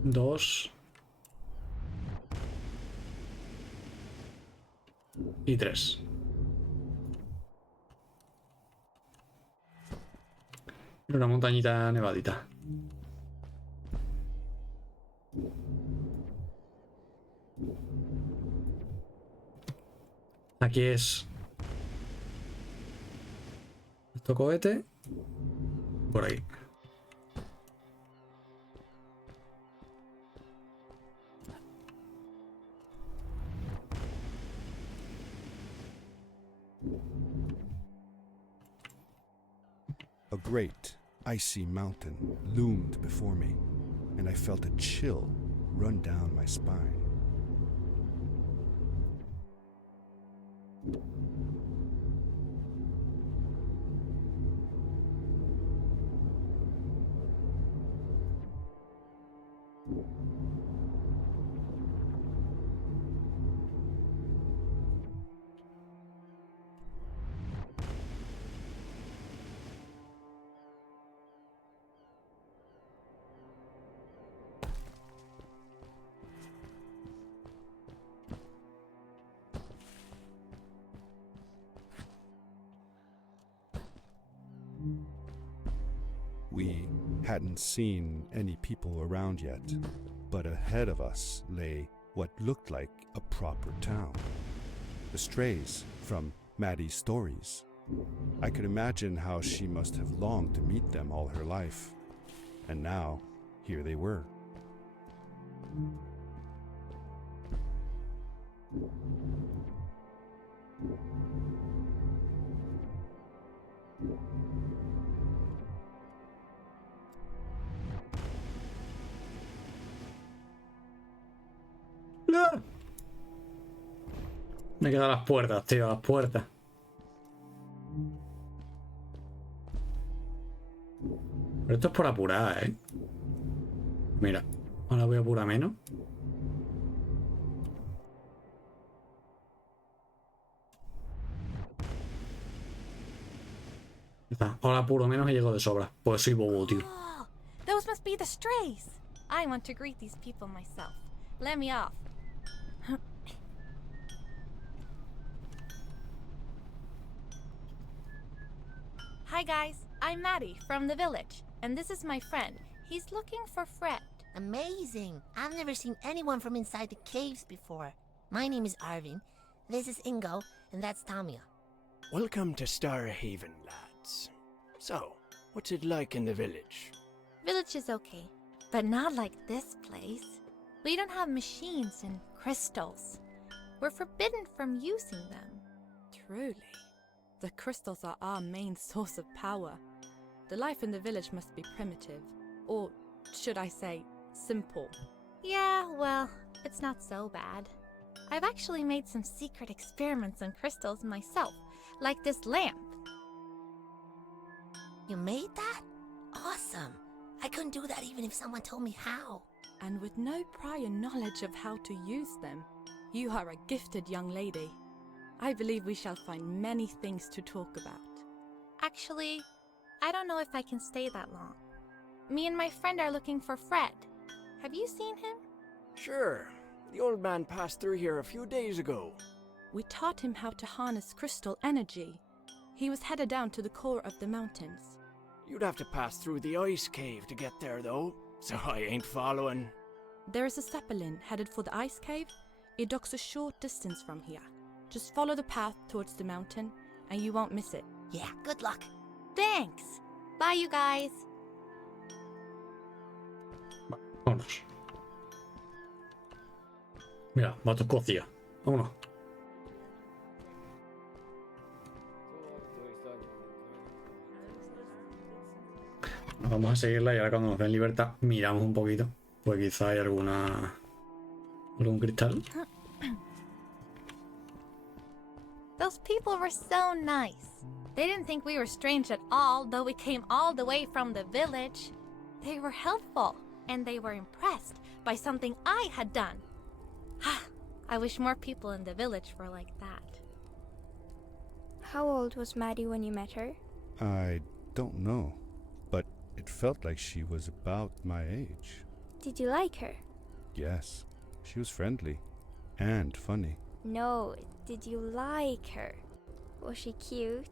2 y 3. Una montañita nevadita. Aquí es esto cohete por ahí. A great, icy mountain loomed before me, and I felt a chill run down my spine. We hadn't seen any people around yet, but ahead of us lay what looked like a proper town. The strays from Maddie's stories. I could imagine how she must have longed to meet them all her life. And now, here they were. ¡No! Me quedan las puertas, tío, las puertas. Pero esto es por apurar, ¿eh? Mira, ahora voy a apurar menos. Está. Ahora apuro menos y llego de sobra. Pues soy bobo, tío. Oh, those must be the strays. I want to greet these people myself. Let me off. Hi guys, I'm Maddie from the village, and this is my friend. He's looking for Fred. Amazing! I've never seen anyone from inside the caves before. My name is Arvin. This is Ingo, and that's Tamia. Welcome to Starhaven, lads. So, what's it like in the village? Village is okay, but not like this place. We don't have machines and crystals. We're forbidden from using them. Truly. The crystals are our main source of power. The life in the village must be primitive. Or, should I say, simple. Yeah, well, it's not so bad. I've actually made some secret experiments on crystals myself, like this lamp. You made that? Awesome! I couldn't do that even if someone told me how. And with no prior knowledge of how to use them, you are a gifted young lady. I believe we shall find many things to talk about. Actually, I don't know if I can stay that long. Me and my friend are looking for Fred. Have you seen him? Sure. The old man passed through here a few days ago. We taught him how to harness crystal energy. He was headed down to the core of the mountains. You'd have to pass through the ice cave to get there, though, so I ain't following. There is a zeppelin headed for the ice cave. It docks a short distance from here. Just follow the path towards the mountain, and you won't miss it. Yeah, good luck. Thanks! Bye, you guys! Vámonos. Mira, mato Escocia. Vámonos. Vamos a seguirla y ahora cuando nos den libertad miramos un poquito. Pues quizá hay algún cristal. Those people were so nice. They didn't think we were strange at all, though we came all the way from the village. They were helpful, and they were impressed by something I had done. I wish more people in the village were like that. How old was Maddie when you met her? I don't know, but it felt like she was about my age. Did you like her? Yes, she was friendly and funny. No, did you like her? Was she cute?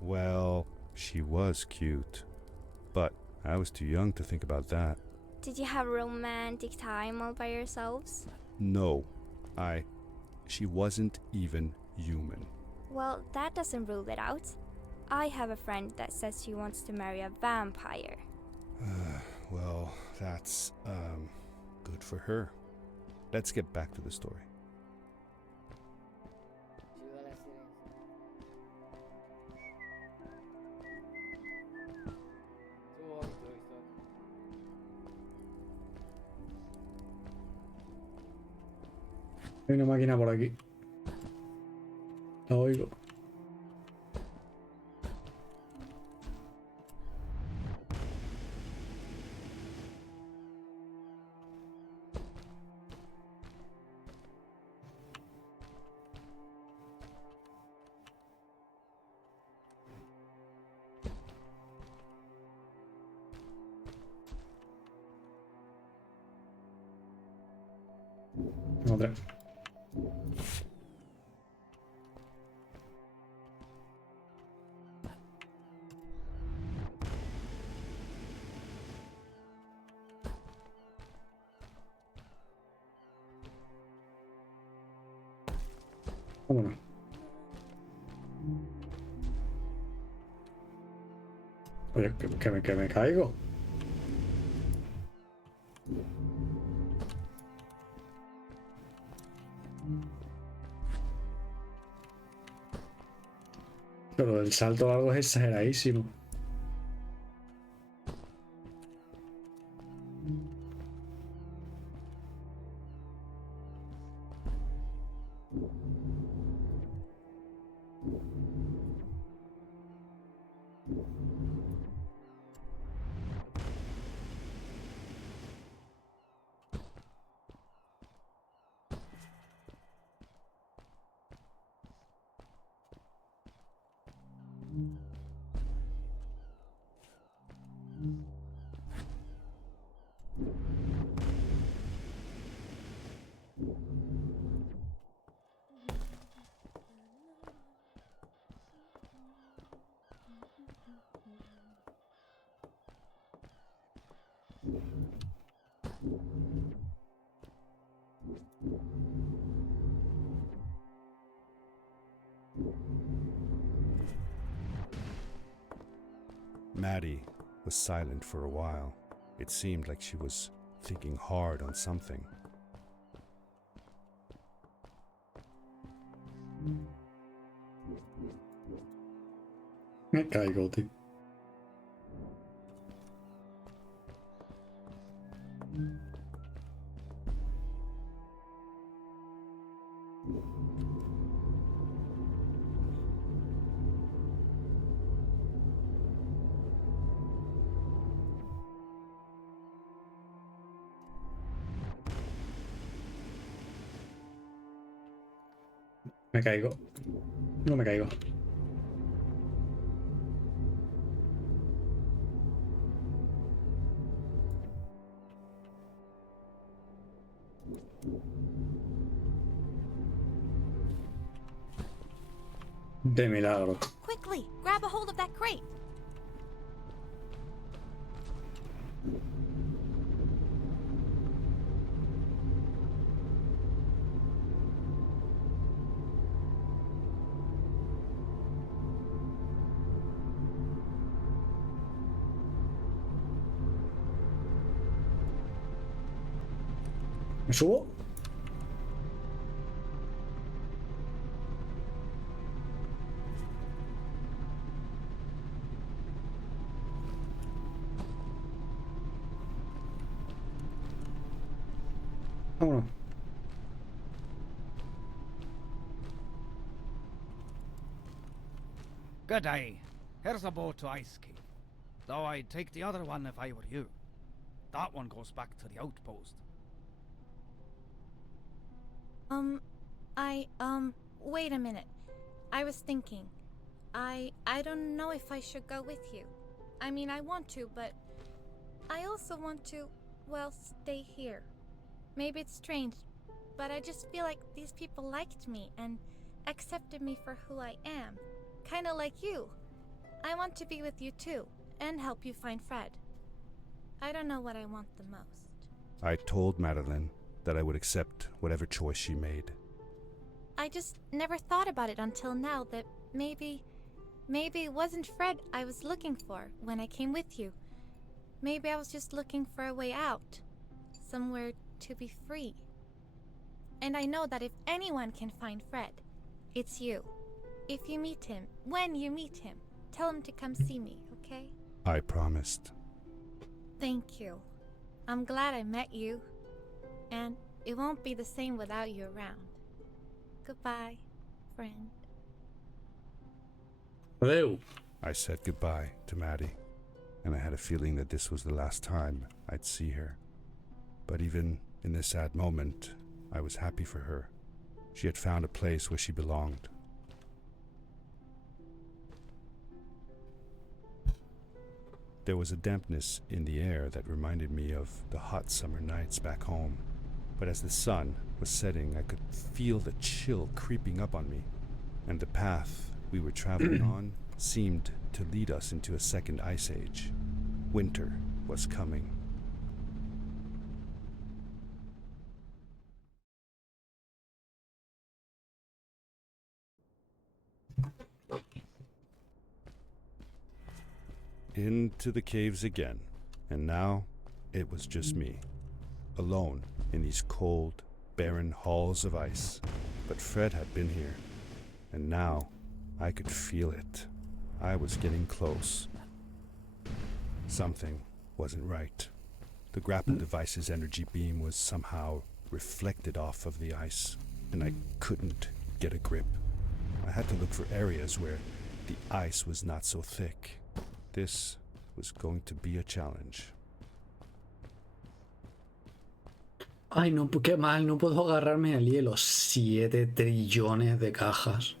Well, she was cute, but I was too young to think about that. Did you have a romantic time all by yourselves? No, she wasn't even human. Well, that doesn't rule it out. I have a friend that says she wants to marry a vampire. Well, that's, good for her. Let's get back to the story. Hay una máquina por aquí. La oigo. Otra. Vámonos. Oye, que me caigo. Pero el salto largo es exageradísimo. Maddie was silent for a while. It seemed like she was thinking hard on something. Me caigo, tío. Me caigo. No me caigo. De milagro. Quickly, grab a hold of that crate. ¿Me subo? Vámonos. Good day. Here's a boat to Ice Cave. Though I'd take the other one if I were you. That one goes back to the outpost. Wait a minute. I was thinking. I don't know if I should go with you. I mean, I want to, but I also want to, well, stay here. Maybe it's strange, but I just feel like these people liked me and accepted me for who I am. Kinda like you. I want to be with you too, and help you find Fred. I don't know what I want the most. I told Madeline that I would accept whatever choice she made. I just never thought about it until now that maybe it wasn't Fred I was looking for when I came with you. Maybe I was just looking for a way out. Somewhere to be free. And I know that if anyone can find Fred, it's you. If you meet him, when you meet him, tell him to come see me, okay? I promised. Thank you. I'm glad I met you. And it won't be the same without you around. Goodbye, friend. Adeu. I said goodbye to Maddie, and I had a feeling that this was the last time I'd see her. But even in this sad moment, I was happy for her. She had found a place where she belonged. There was a dampness in the air that reminded me of the hot summer nights back home. But as the sun was setting, I could feel the chill creeping up on me, and the path we were traveling on seemed to lead us into a second ice age. Winter was coming. Into the caves again, and now it was just me, alone in these cold, barren halls of ice. But Fred had been here, and now I could feel it. I was getting close. Something wasn't right. The grapple device's energy beam was somehow reflected off of the ice. and I couldn't get a grip. I had to look for areas where the ice was not so thick. This was going to be a challenge. Ay, no, qué mal, no puedo agarrarme al hielo. 7 trillones de cajas.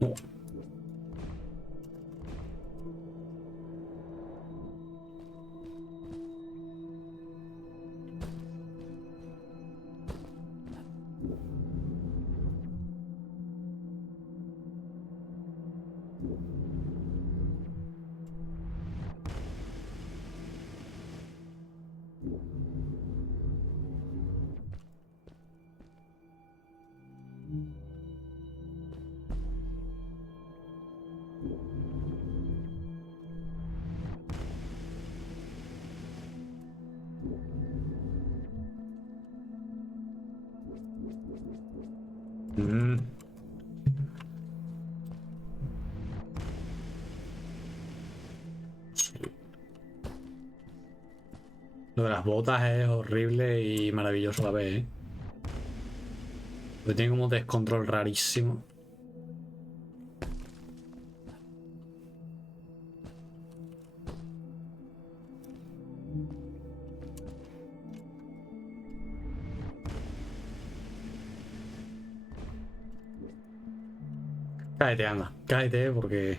No. Lo de las botas es horrible y maravilloso a la vez, ¿eh? Porque tiene como un descontrol rarísimo. Cáete, anda. Cáete porque...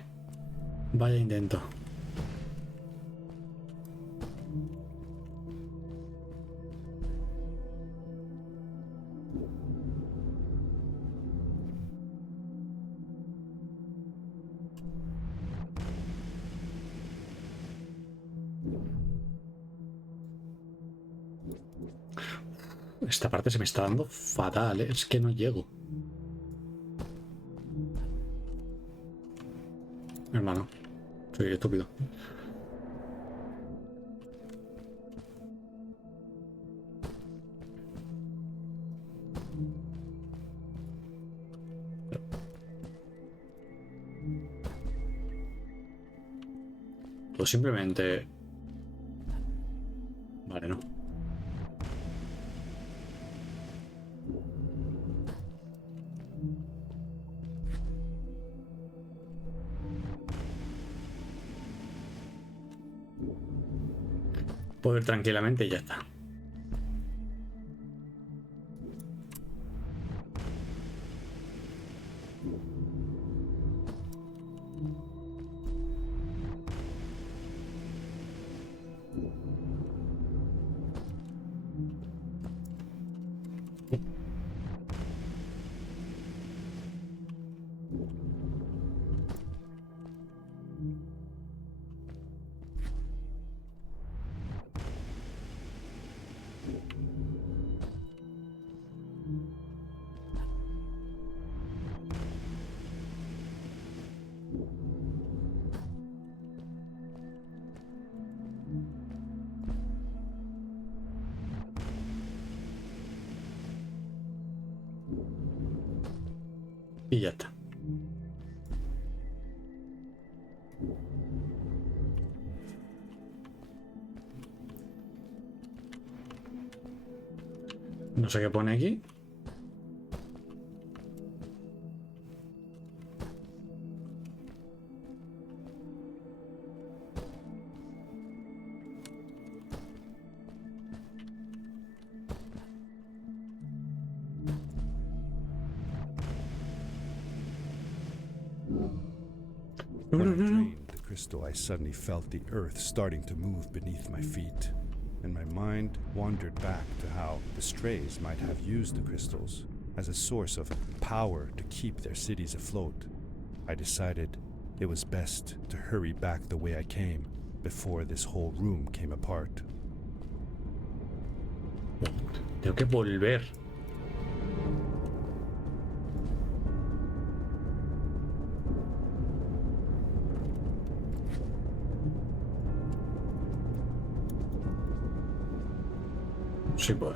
Vaya intento. Esta parte se me está dando fatal, ¿eh? Es que no llego. Hermano, soy estúpido. Pues simplemente... Vale, no. Puedo ir tranquilamente y ya está. Y ya está. No sé qué pone aquí. When I drained the crystal, I suddenly felt the earth starting to move beneath my feet, and my mind wandered back to how the strays might have used the crystals as a source of power to keep their cities afloat. I decided It was best to hurry back the way I came before this whole room came apart. Tengo que volver. Sí, pues.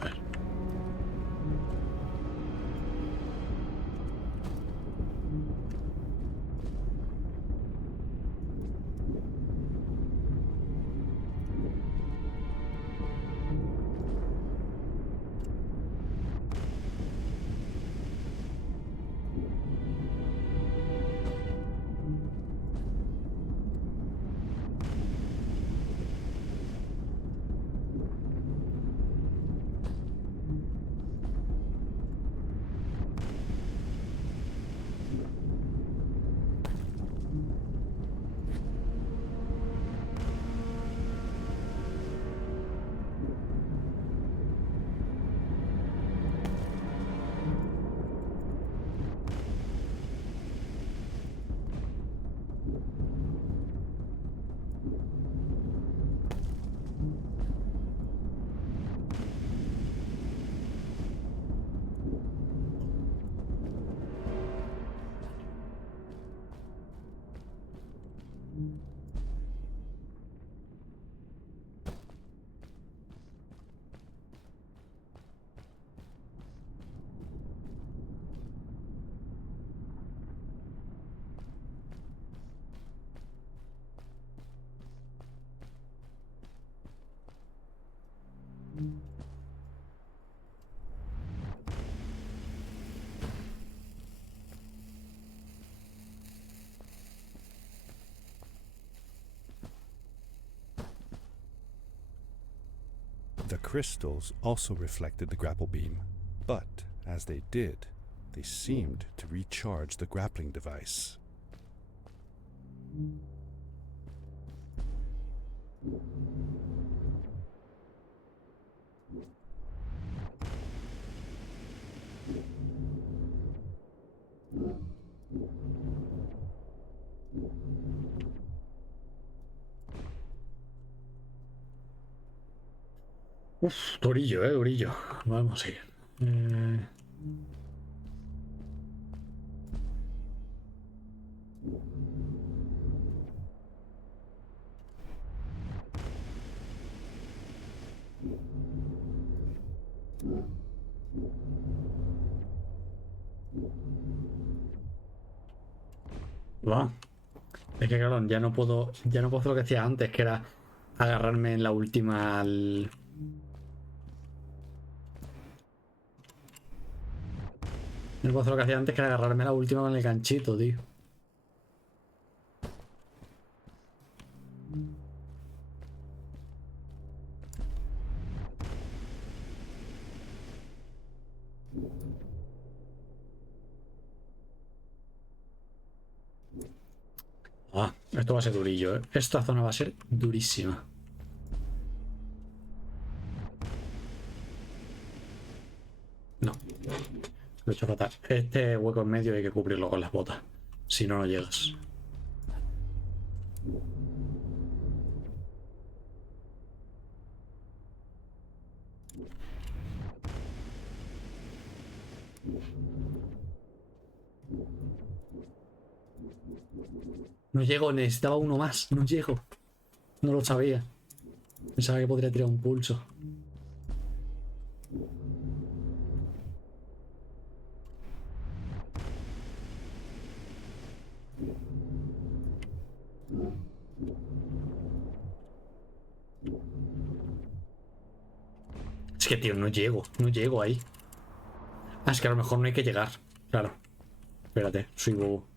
The crystals also reflected the grapple beam, but as they did, they seemed to recharge the grappling device. Uf, durillo, durillo. Vamos a ir. Va. Es que claro, ya no puedo hacer lo que hacía antes, que era agarrarme en la última al... No puedo hacer lo que hacía antes, que era agarrarme a la última con el ganchito, tío. Ah, esto va a ser durillo, ¿eh? Esta zona va a ser durísima. No. Lo he hecho fatal. Este hueco en medio hay que cubrirlo con las botas. Si no, no llegas. No llego, necesitaba uno más. No llego. No lo sabía. Pensaba que podría tirar un pulso. Es que, tío, no llego ahí. Ah, es que a lo mejor no hay que llegar. Claro. Espérate, soy bobo.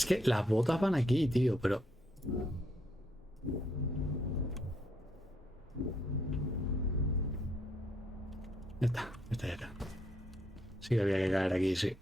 Es que las botas van aquí, tío, pero... Ya está, ya está. Sí que había que caer aquí, sí.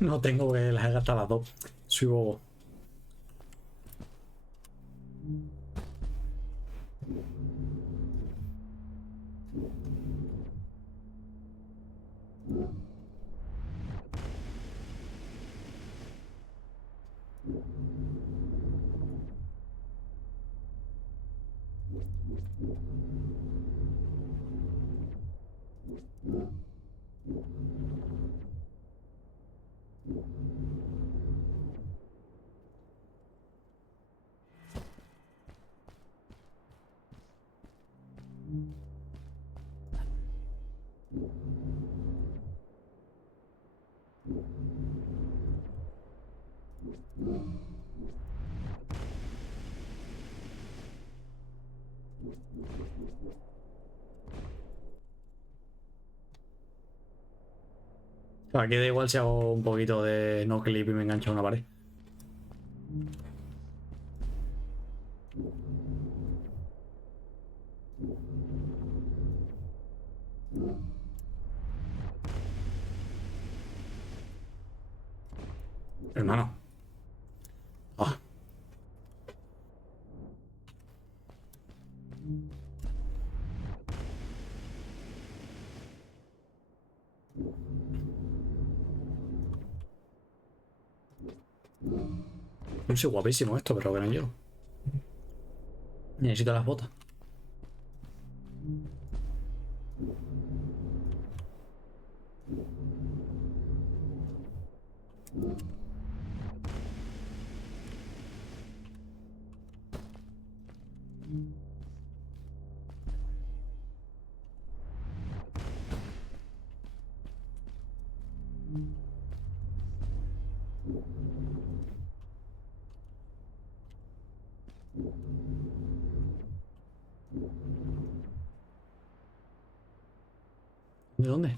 No tengo que las he gastado las dos. Soy bobo. Aquí da igual si hago un poquito de no clip y me engancho a una pared. Hermano. Ah. No sé, guapísimo esto, pero que no yo. Necesito las botas. ¿De dónde?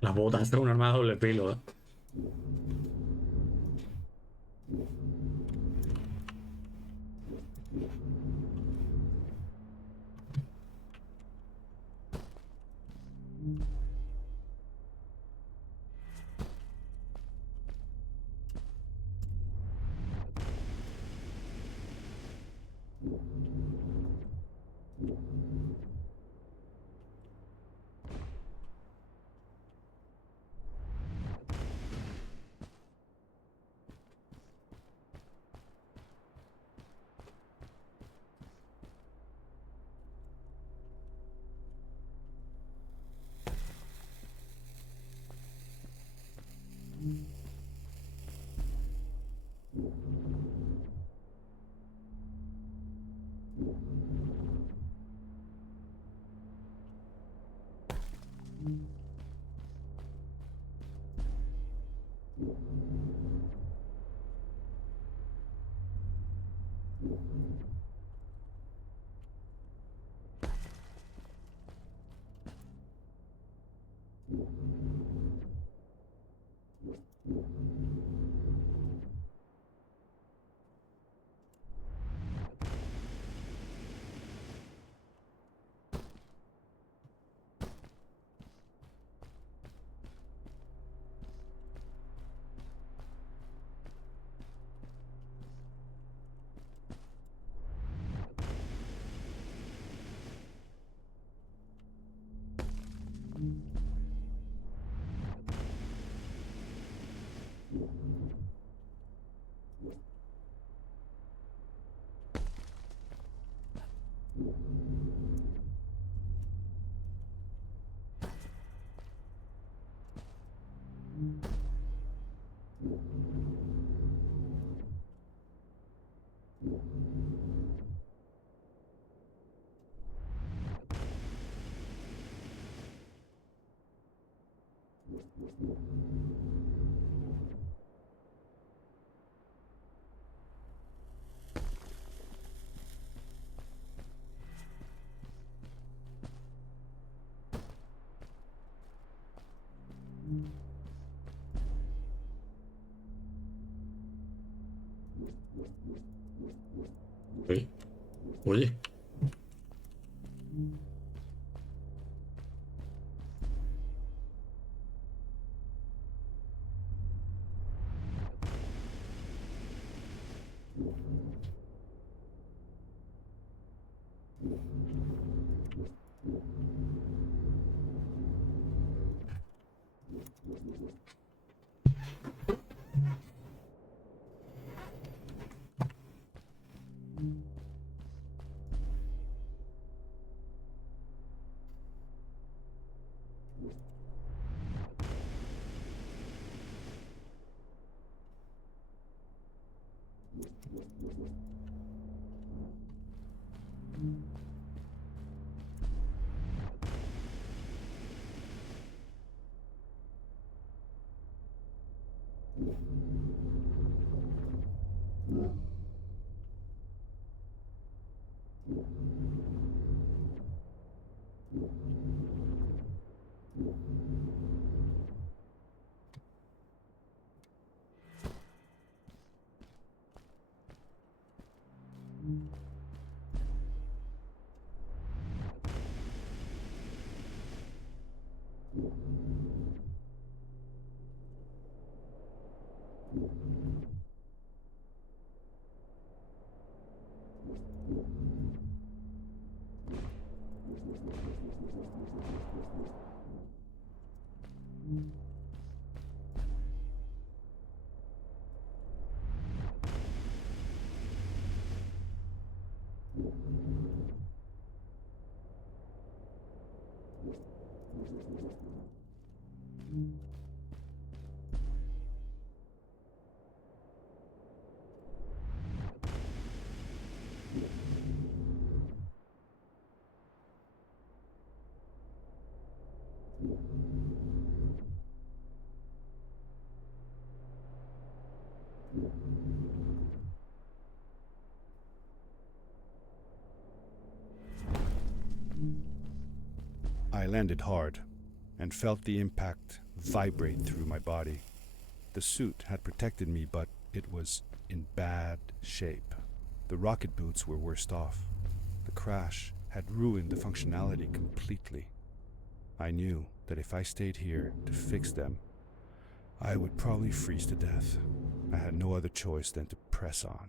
Las botas son un arma de doble filo, ¿eh? Oye. Oye. I landed hard and felt the impact vibrate through my body. The suit had protected me, but it was in bad shape. The rocket boots were worst off. The crash had ruined the functionality completely. I knew that if I stayed here to fix them, I would probably freeze to death. I had no other choice than to press on.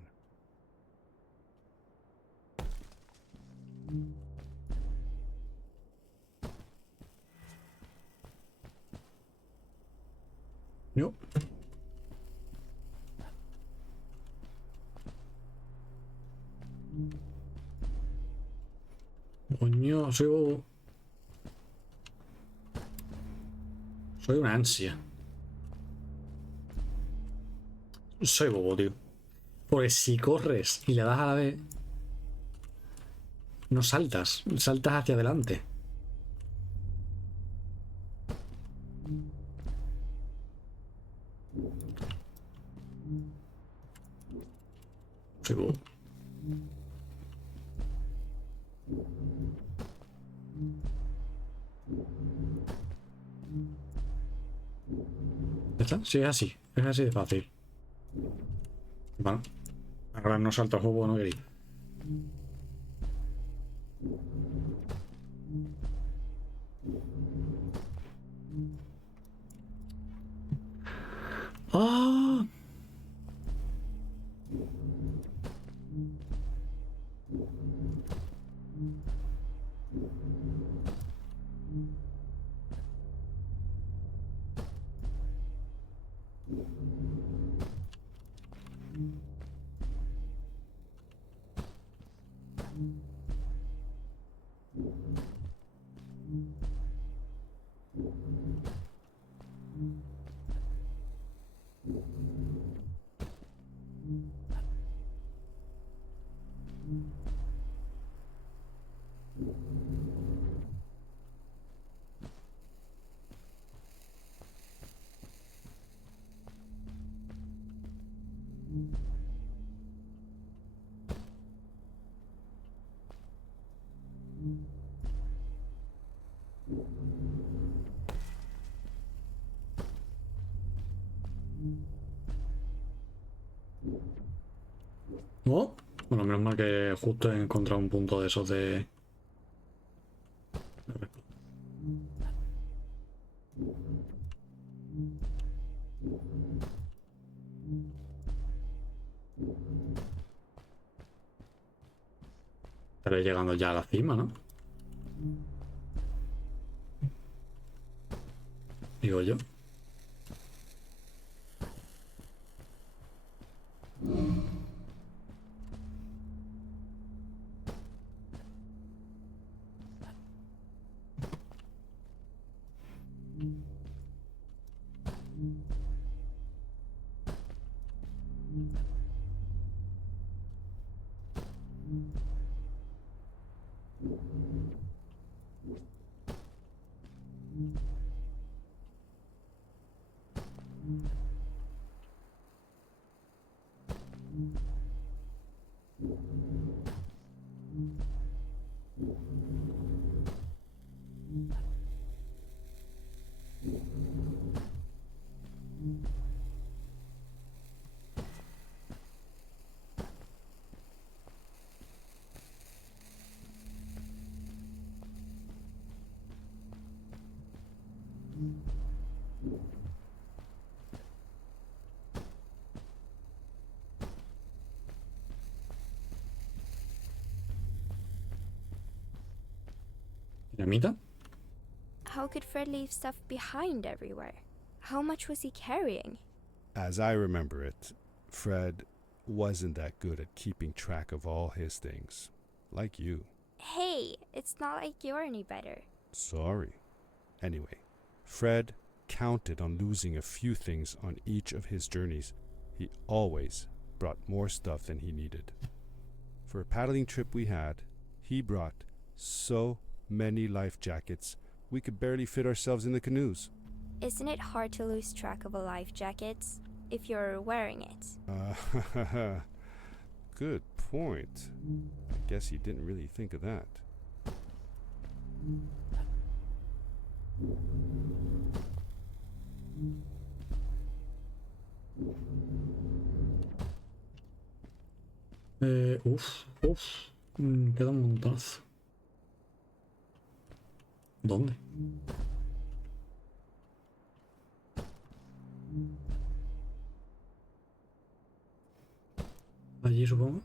Yo. Coño, soy bobo. Soy una ansia. Soy bobo, tío. Porque si corres y le das a la vez, no saltas, saltas hacia adelante. Soy bobo. ¿Ya está? Sí, es así de fácil. Bueno, ahora no salto al juego, no quería. ¡Ah! Oh, bueno, menos mal que justo he encontrado un punto de esos de... Estaré llegando ya a la cima, ¿no? Digo yo. ¿Dinamita? How could Fred leave stuff behind everywhere? How much was he carrying? As I remember it, Fred wasn't that good at keeping track of all his things. Like you. Hey, it's not like you're any better. Sorry. Anyway, Fred counted on losing a few things on each of his journeys. He always brought more stuff than he needed. For a paddling trip we had, he brought so many life jackets, we could barely fit ourselves in the canoes. Isn't it hard to lose track of a life jacket if you're wearing it? Good point. I guess he didn't really think of that. Queda un montonazo. ¿Dónde? Allí supongo.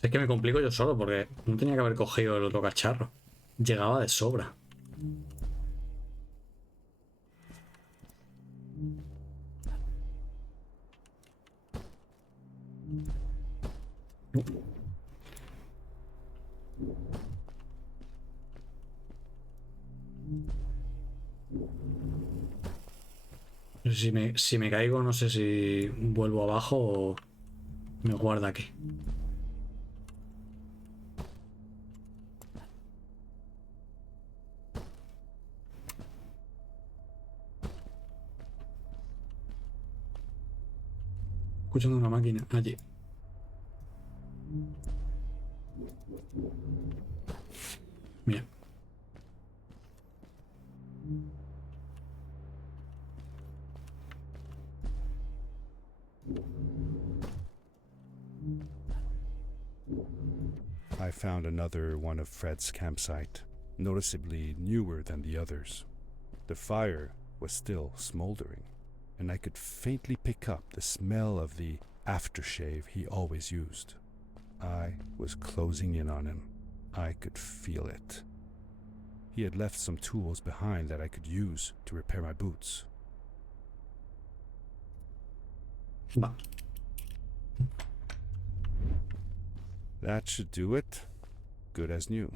Es que me complico yo solo porque no tenía que haber cogido el otro cacharro. Llegaba de sobra. Si me caigo, no sé si vuelvo abajo o me guarda aquí. Escuchando una máquina allí. Mira. I found another one of Fred's campsite, noticeably newer than the others. The fire was still smoldering, and I could faintly pick up the smell of the aftershave he always used. I was closing in on him. I could feel it. He had left some tools behind that I could use to repair my boots. Va. That should do it. Good as new.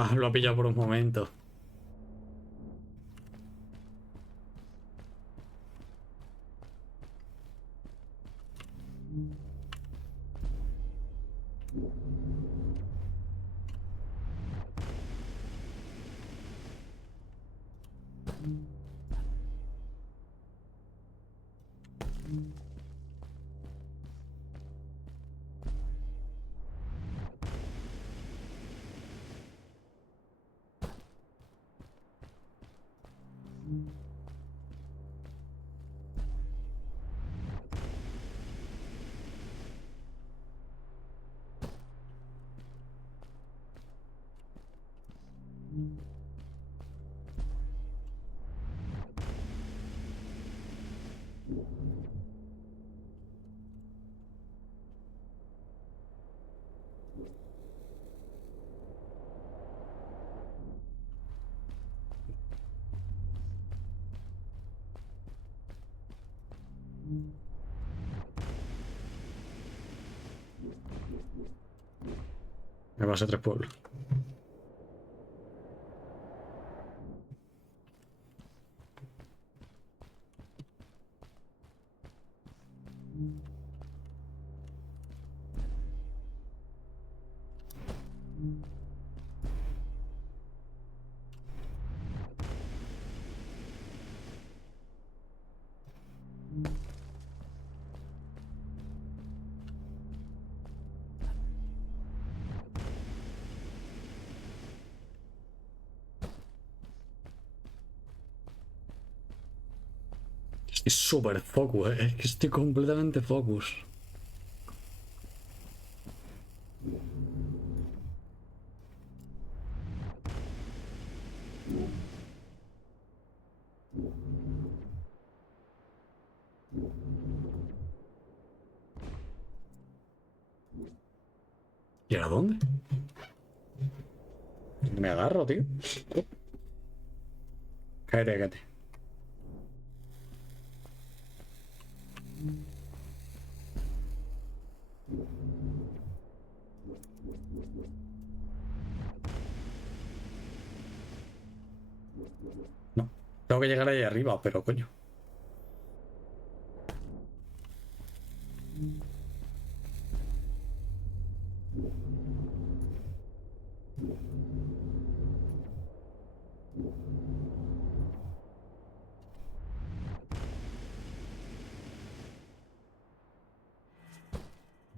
Ah, lo ha pillado por un momento. Me vas a 3 pueblos. Estoy súper focus, es que estoy completamente focus. ¿Y ahora dónde? Me agarro, tío. Cállate, cállate. No. Tengo que llegar ahí arriba, pero coño.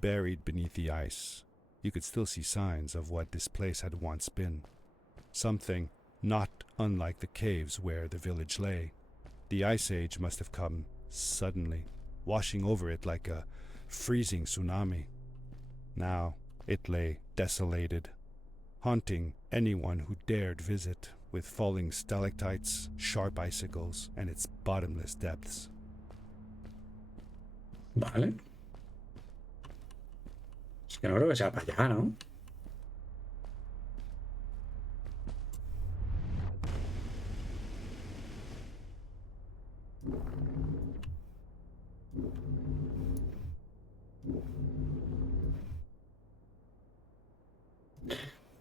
Buried beneath the ice, you could still see signs of what this place had once been. Something not unlike the caves where the village lay. The Ice Age must have come suddenly, washing over it like a freezing tsunami. Now it lay desolated, haunting anyone who dared visit, with falling stalactites, sharp icicles, and its bottomless depths. Vale. Es que no creo que sea para allá, ¿no?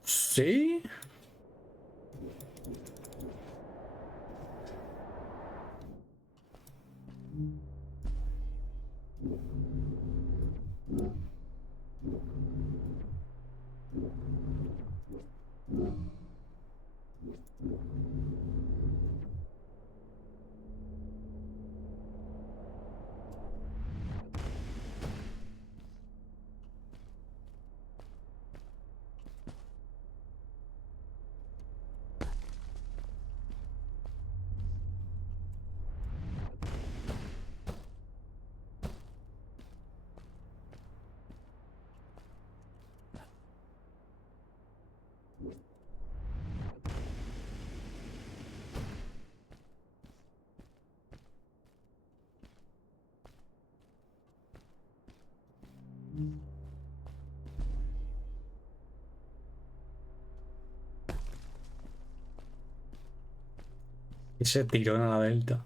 Sí. Y se tiró a la delta.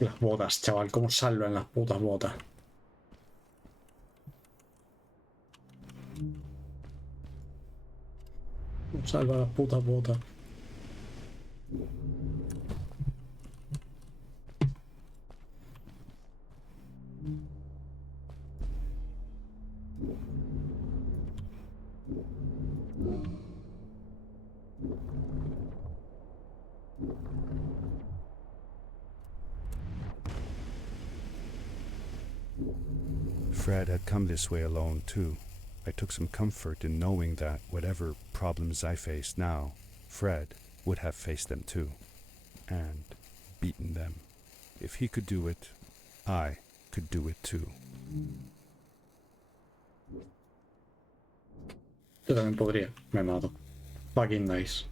Las botas, chaval, cómo salvan las putas botas. Cómo salvan las putas botas. Fred had come this way alone, too. I took some comfort in knowing that whatever problems I faced now, Fred would have faced them too, and beaten them. If he could do it, I could do it too. Yo también podría. Me mato. Fucking nice.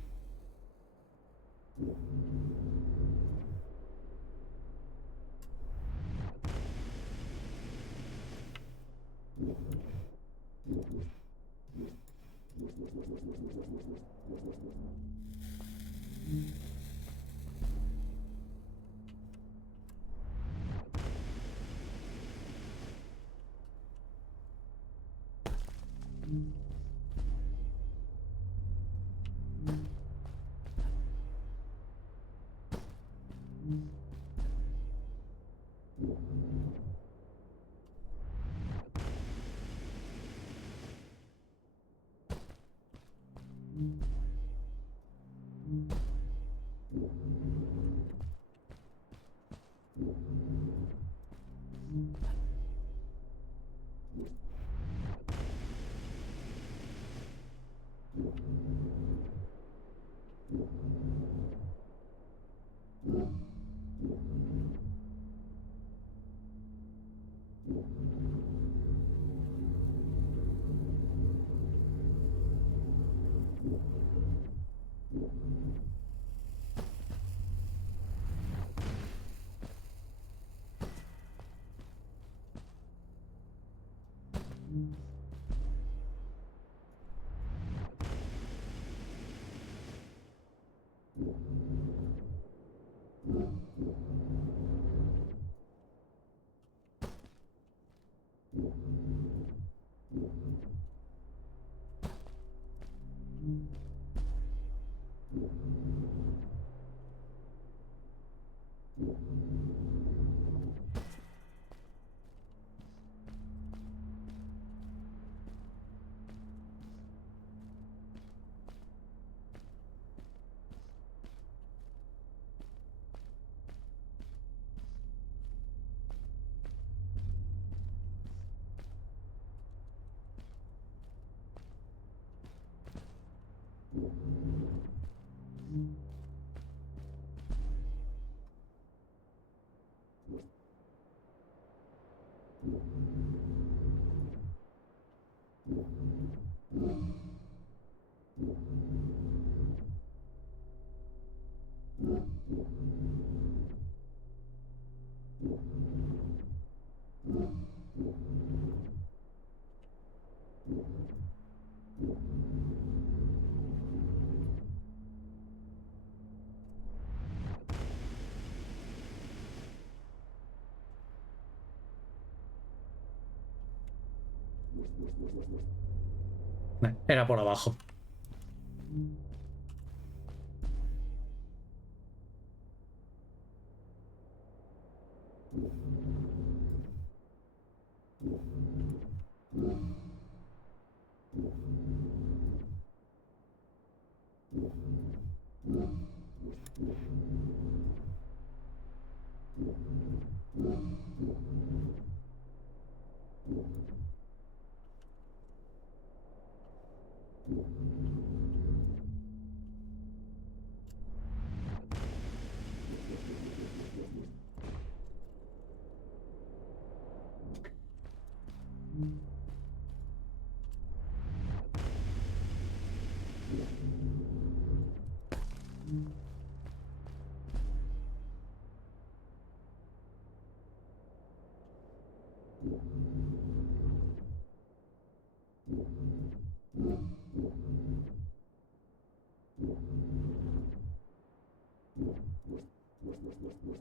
Era por abajo.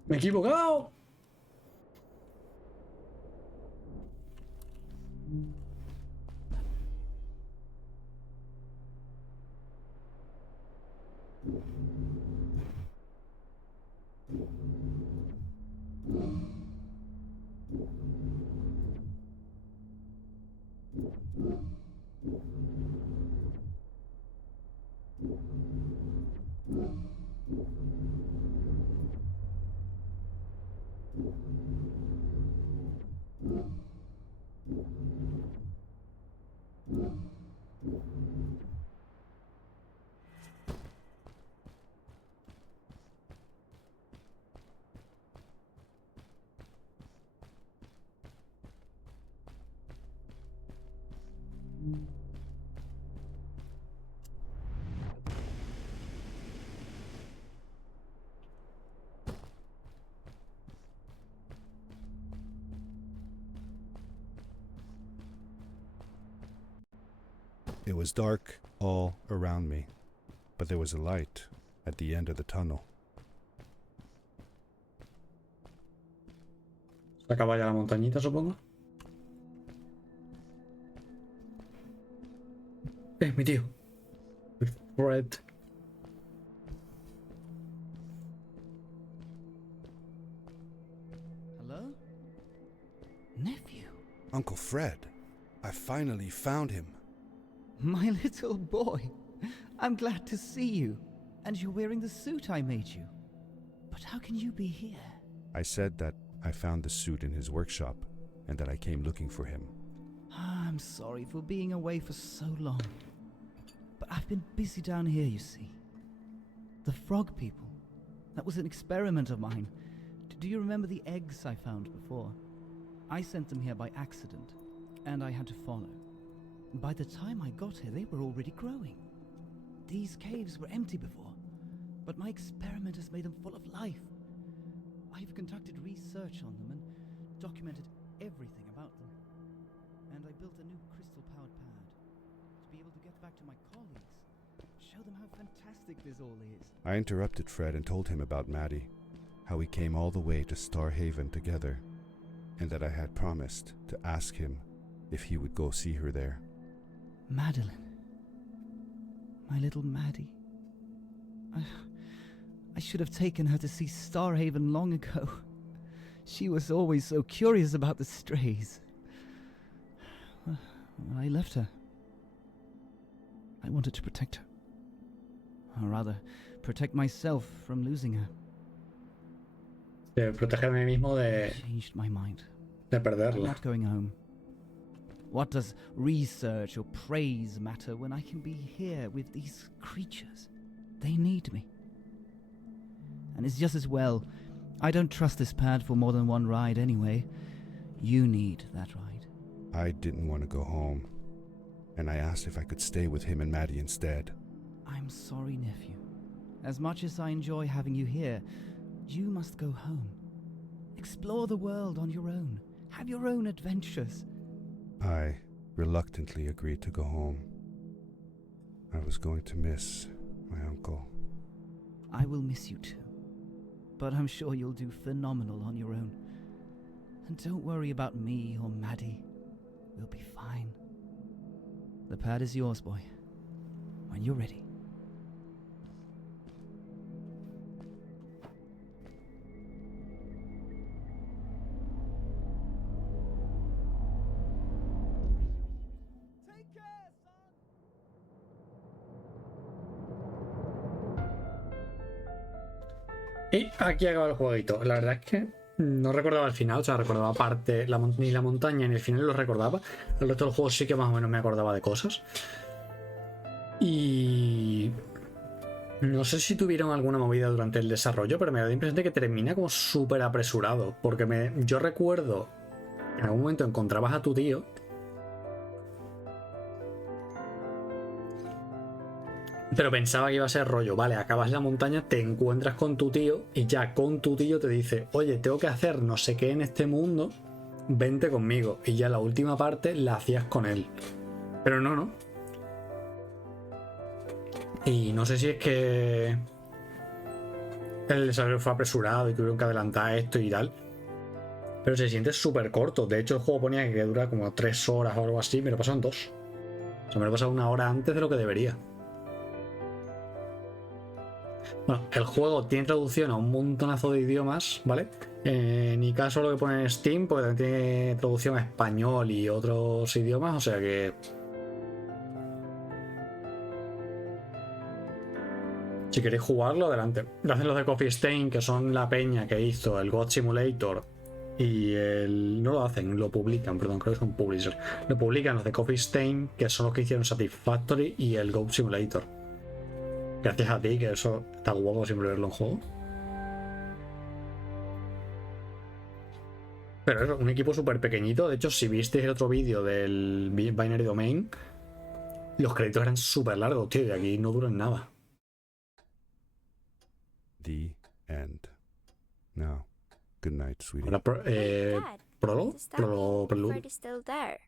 ¡Me he equivocado! It was dark all around me, but there was a light at the end of the tunnel. Se acaba ya la montañita, supongo. Mi tío. Fred. Hello? Nephew? Uncle Fred, I finally found him. My little boy. I'm glad to see you. And you're wearing the suit I made you. But how can you be here? I said that I found the suit in his workshop and that I came looking for him. I'm sorry for being away for so long. But I've been busy down here, you see. The frog people. That was an experiment of mine. Do you remember the eggs I found before? I sent them here by accident, and I had to follow. By the time I got here, they were already growing. These caves were empty before, but my experiment has made them full of life. I've conducted research on them and documented everything about them. And I built a new crystal-powered pad to be able to get back to my colleagues, show them how fantastic this all is. I interrupted Fred and told him about Maddie, how we came all the way to Starhaven together, and that I had promised to ask him if he would go see her there. Madeline. My little Maddie. I should have taken her to see Starhaven long ago. She was always so curious about the strays. Well, I left her. I wanted to protect her. Or rather, protect myself from losing her. De protegerme mismo de Changed my mind. I'm perderla. not going home. What does research or praise matter when I can be here with these creatures? They need me. And it's just as well. I don't trust this pad for more than one ride anyway. You need that ride. I didn't want to go home, and I asked if I could stay with him and Maddie instead. I'm sorry, nephew. As much as I enjoy having you here, you must go home. Explore the world on your own. Have your own adventures. I reluctantly agreed to go home. I was going to miss my uncle. I will miss you too. But I'm sure you'll do phenomenal on your own. And don't worry about me or Maddie. We'll be fine. The pad is yours, boy. When you're ready. Y aquí acaba el jueguito. La verdad es que no recordaba el final, o sea, recordaba parte, ni la montaña ni el final lo recordaba. El resto del juego sí que más o menos me acordaba de cosas. Y no sé si tuvieron alguna movida durante el desarrollo, pero me da la impresión de que termina como súper apresurado. Porque yo recuerdo que en algún momento encontrabas a tu tío. Pero pensaba que iba a ser rollo, vale, acabas la montaña, te encuentras con tu tío y ya con tu tío te dice, oye, tengo que hacer no sé qué en este mundo, vente conmigo. Y ya la última parte la hacías con él. Pero no. Y no sé si es que el desarrollo fue apresurado y tuvieron que adelantar esto y tal. Pero se siente súper corto. De hecho, el juego ponía que dura como 3 horas o algo así. Me lo pasaron 2. O sea, me lo he pasado 1 hora antes de lo que debería. Bueno, el juego tiene traducción a un montonazo de idiomas, ¿vale? En mi caso lo que pone en Steam, porque también tiene traducción a español y otros idiomas, o sea que... Si queréis jugarlo, adelante. Lo hacen los de Coffee Stain, que son la peña que hizo el God Simulator y el... No lo hacen, lo publican, perdón, creo que son publishers. Lo publican los de Coffee Stain, que son los que hicieron Satisfactory y el God Simulator. Gracias a ti, que eso está guapo siempre verlo en juego. Pero es un equipo súper pequeñito. De hecho, si visteis el otro vídeo del Binary Domain, los créditos eran súper largos, tío, y aquí no duran nada. The end. Now, good night, sweetie. Ahora, ¿Prolo? Does that mean Prelude. Fred is still there?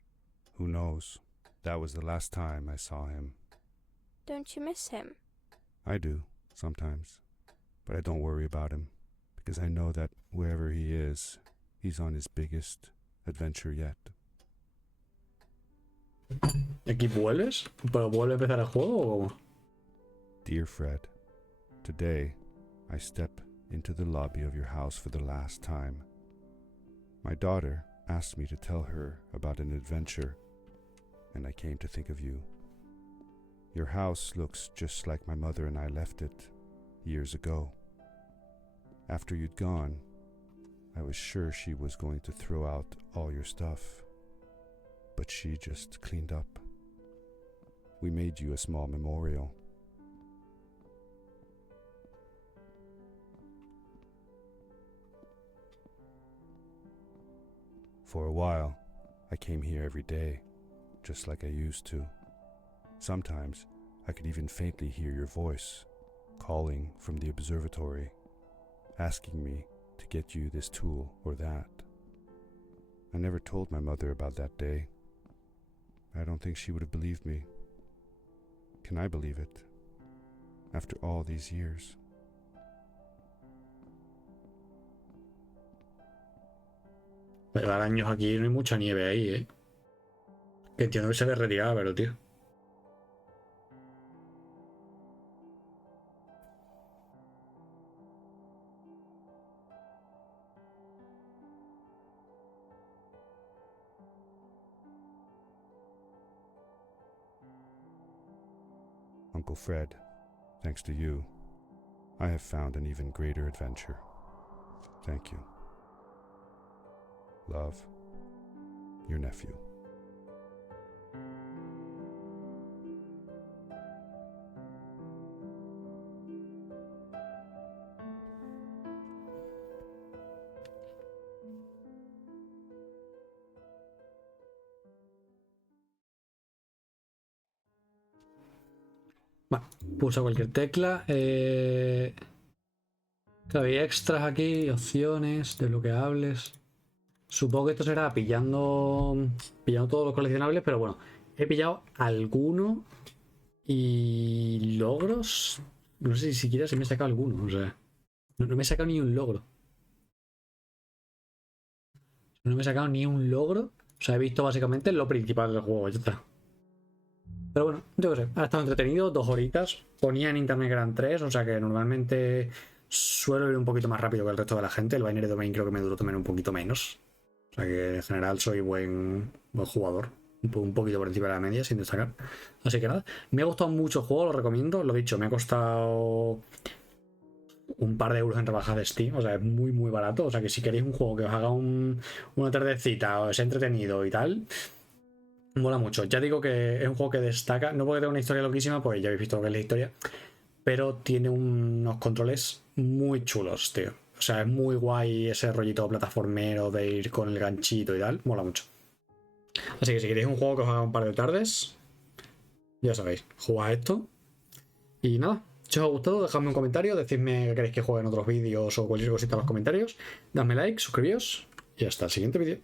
Who knows? That was the last time I saw him. Don't you miss him? I do, sometimes. But I don't worry about him, because I know that wherever he is, he's on his biggest adventure yet. ¿Aquí vuelves? ¿Pero vuelve a empezar el juego o cómo? Dear Fred, today I step into the lobby of your house for the last time. My daughter asked me to tell her about an adventure, and I came to think of you. Your house looks just like my mother and I left it years ago. After you'd gone, I was sure she was going to throw out all your stuff, but she just cleaned up. We made you a small memorial. For a while, I came here every day, just like I used to. Sometimes I could even faintly hear your voice, calling from the observatory, asking me to get you this tool or that. I never told my mother about that day. I don't think she would have believed me. Can I believe it? After all these years. Llevar años aquí, no hay mucha nieve ahí, ¿eh? Que entiendo que se ve retirada, pero tío. Uncle Fred, thanks to you, I have found an even greater adventure. Thank you. Love, your nephew. Bueno, pulsa cualquier tecla. Claro, hay extras aquí, opciones, desbloqueables. Supongo que esto será pillando todos los coleccionables, pero bueno, he pillado alguno y logros. No sé si siquiera se me ha sacado alguno, o sea, no me he sacado ni un logro. No me he sacado ni un logro. O sea, he visto básicamente lo principal del juego, ya está. Pero bueno, yo qué sé, ha estado entretenido, 2 horitas. Ponía en internet que eran 3, o sea que normalmente suelo ir un poquito más rápido que el resto de la gente. El Binary Domain creo que me duró también un poquito menos. O sea que en general soy buen jugador. Un poquito por encima de la media, sin destacar. Así que nada, me ha gustado mucho el juego, lo recomiendo. Lo dicho, me ha costado un par de euros en rebajas de Steam. O sea, es muy, muy barato. O sea que si queréis un juego que os haga una tardecita o sea entretenido y tal, mola mucho. Ya digo que es un juego que destaca, no porque tenga una historia loquísima, pues ya habéis visto lo que es la historia, pero tiene unos controles muy chulos, tío. O sea, es muy guay ese rollito plataformero de ir con el ganchito y tal, mola mucho. Así que si queréis un juego que os haga un par de tardes, ya sabéis, jugad esto. Y nada, si os ha gustado, dejadme un comentario, decidme que queréis que juegue en otros vídeos o cualquier cosita en los comentarios. Dadme like, suscribíos y hasta el siguiente vídeo.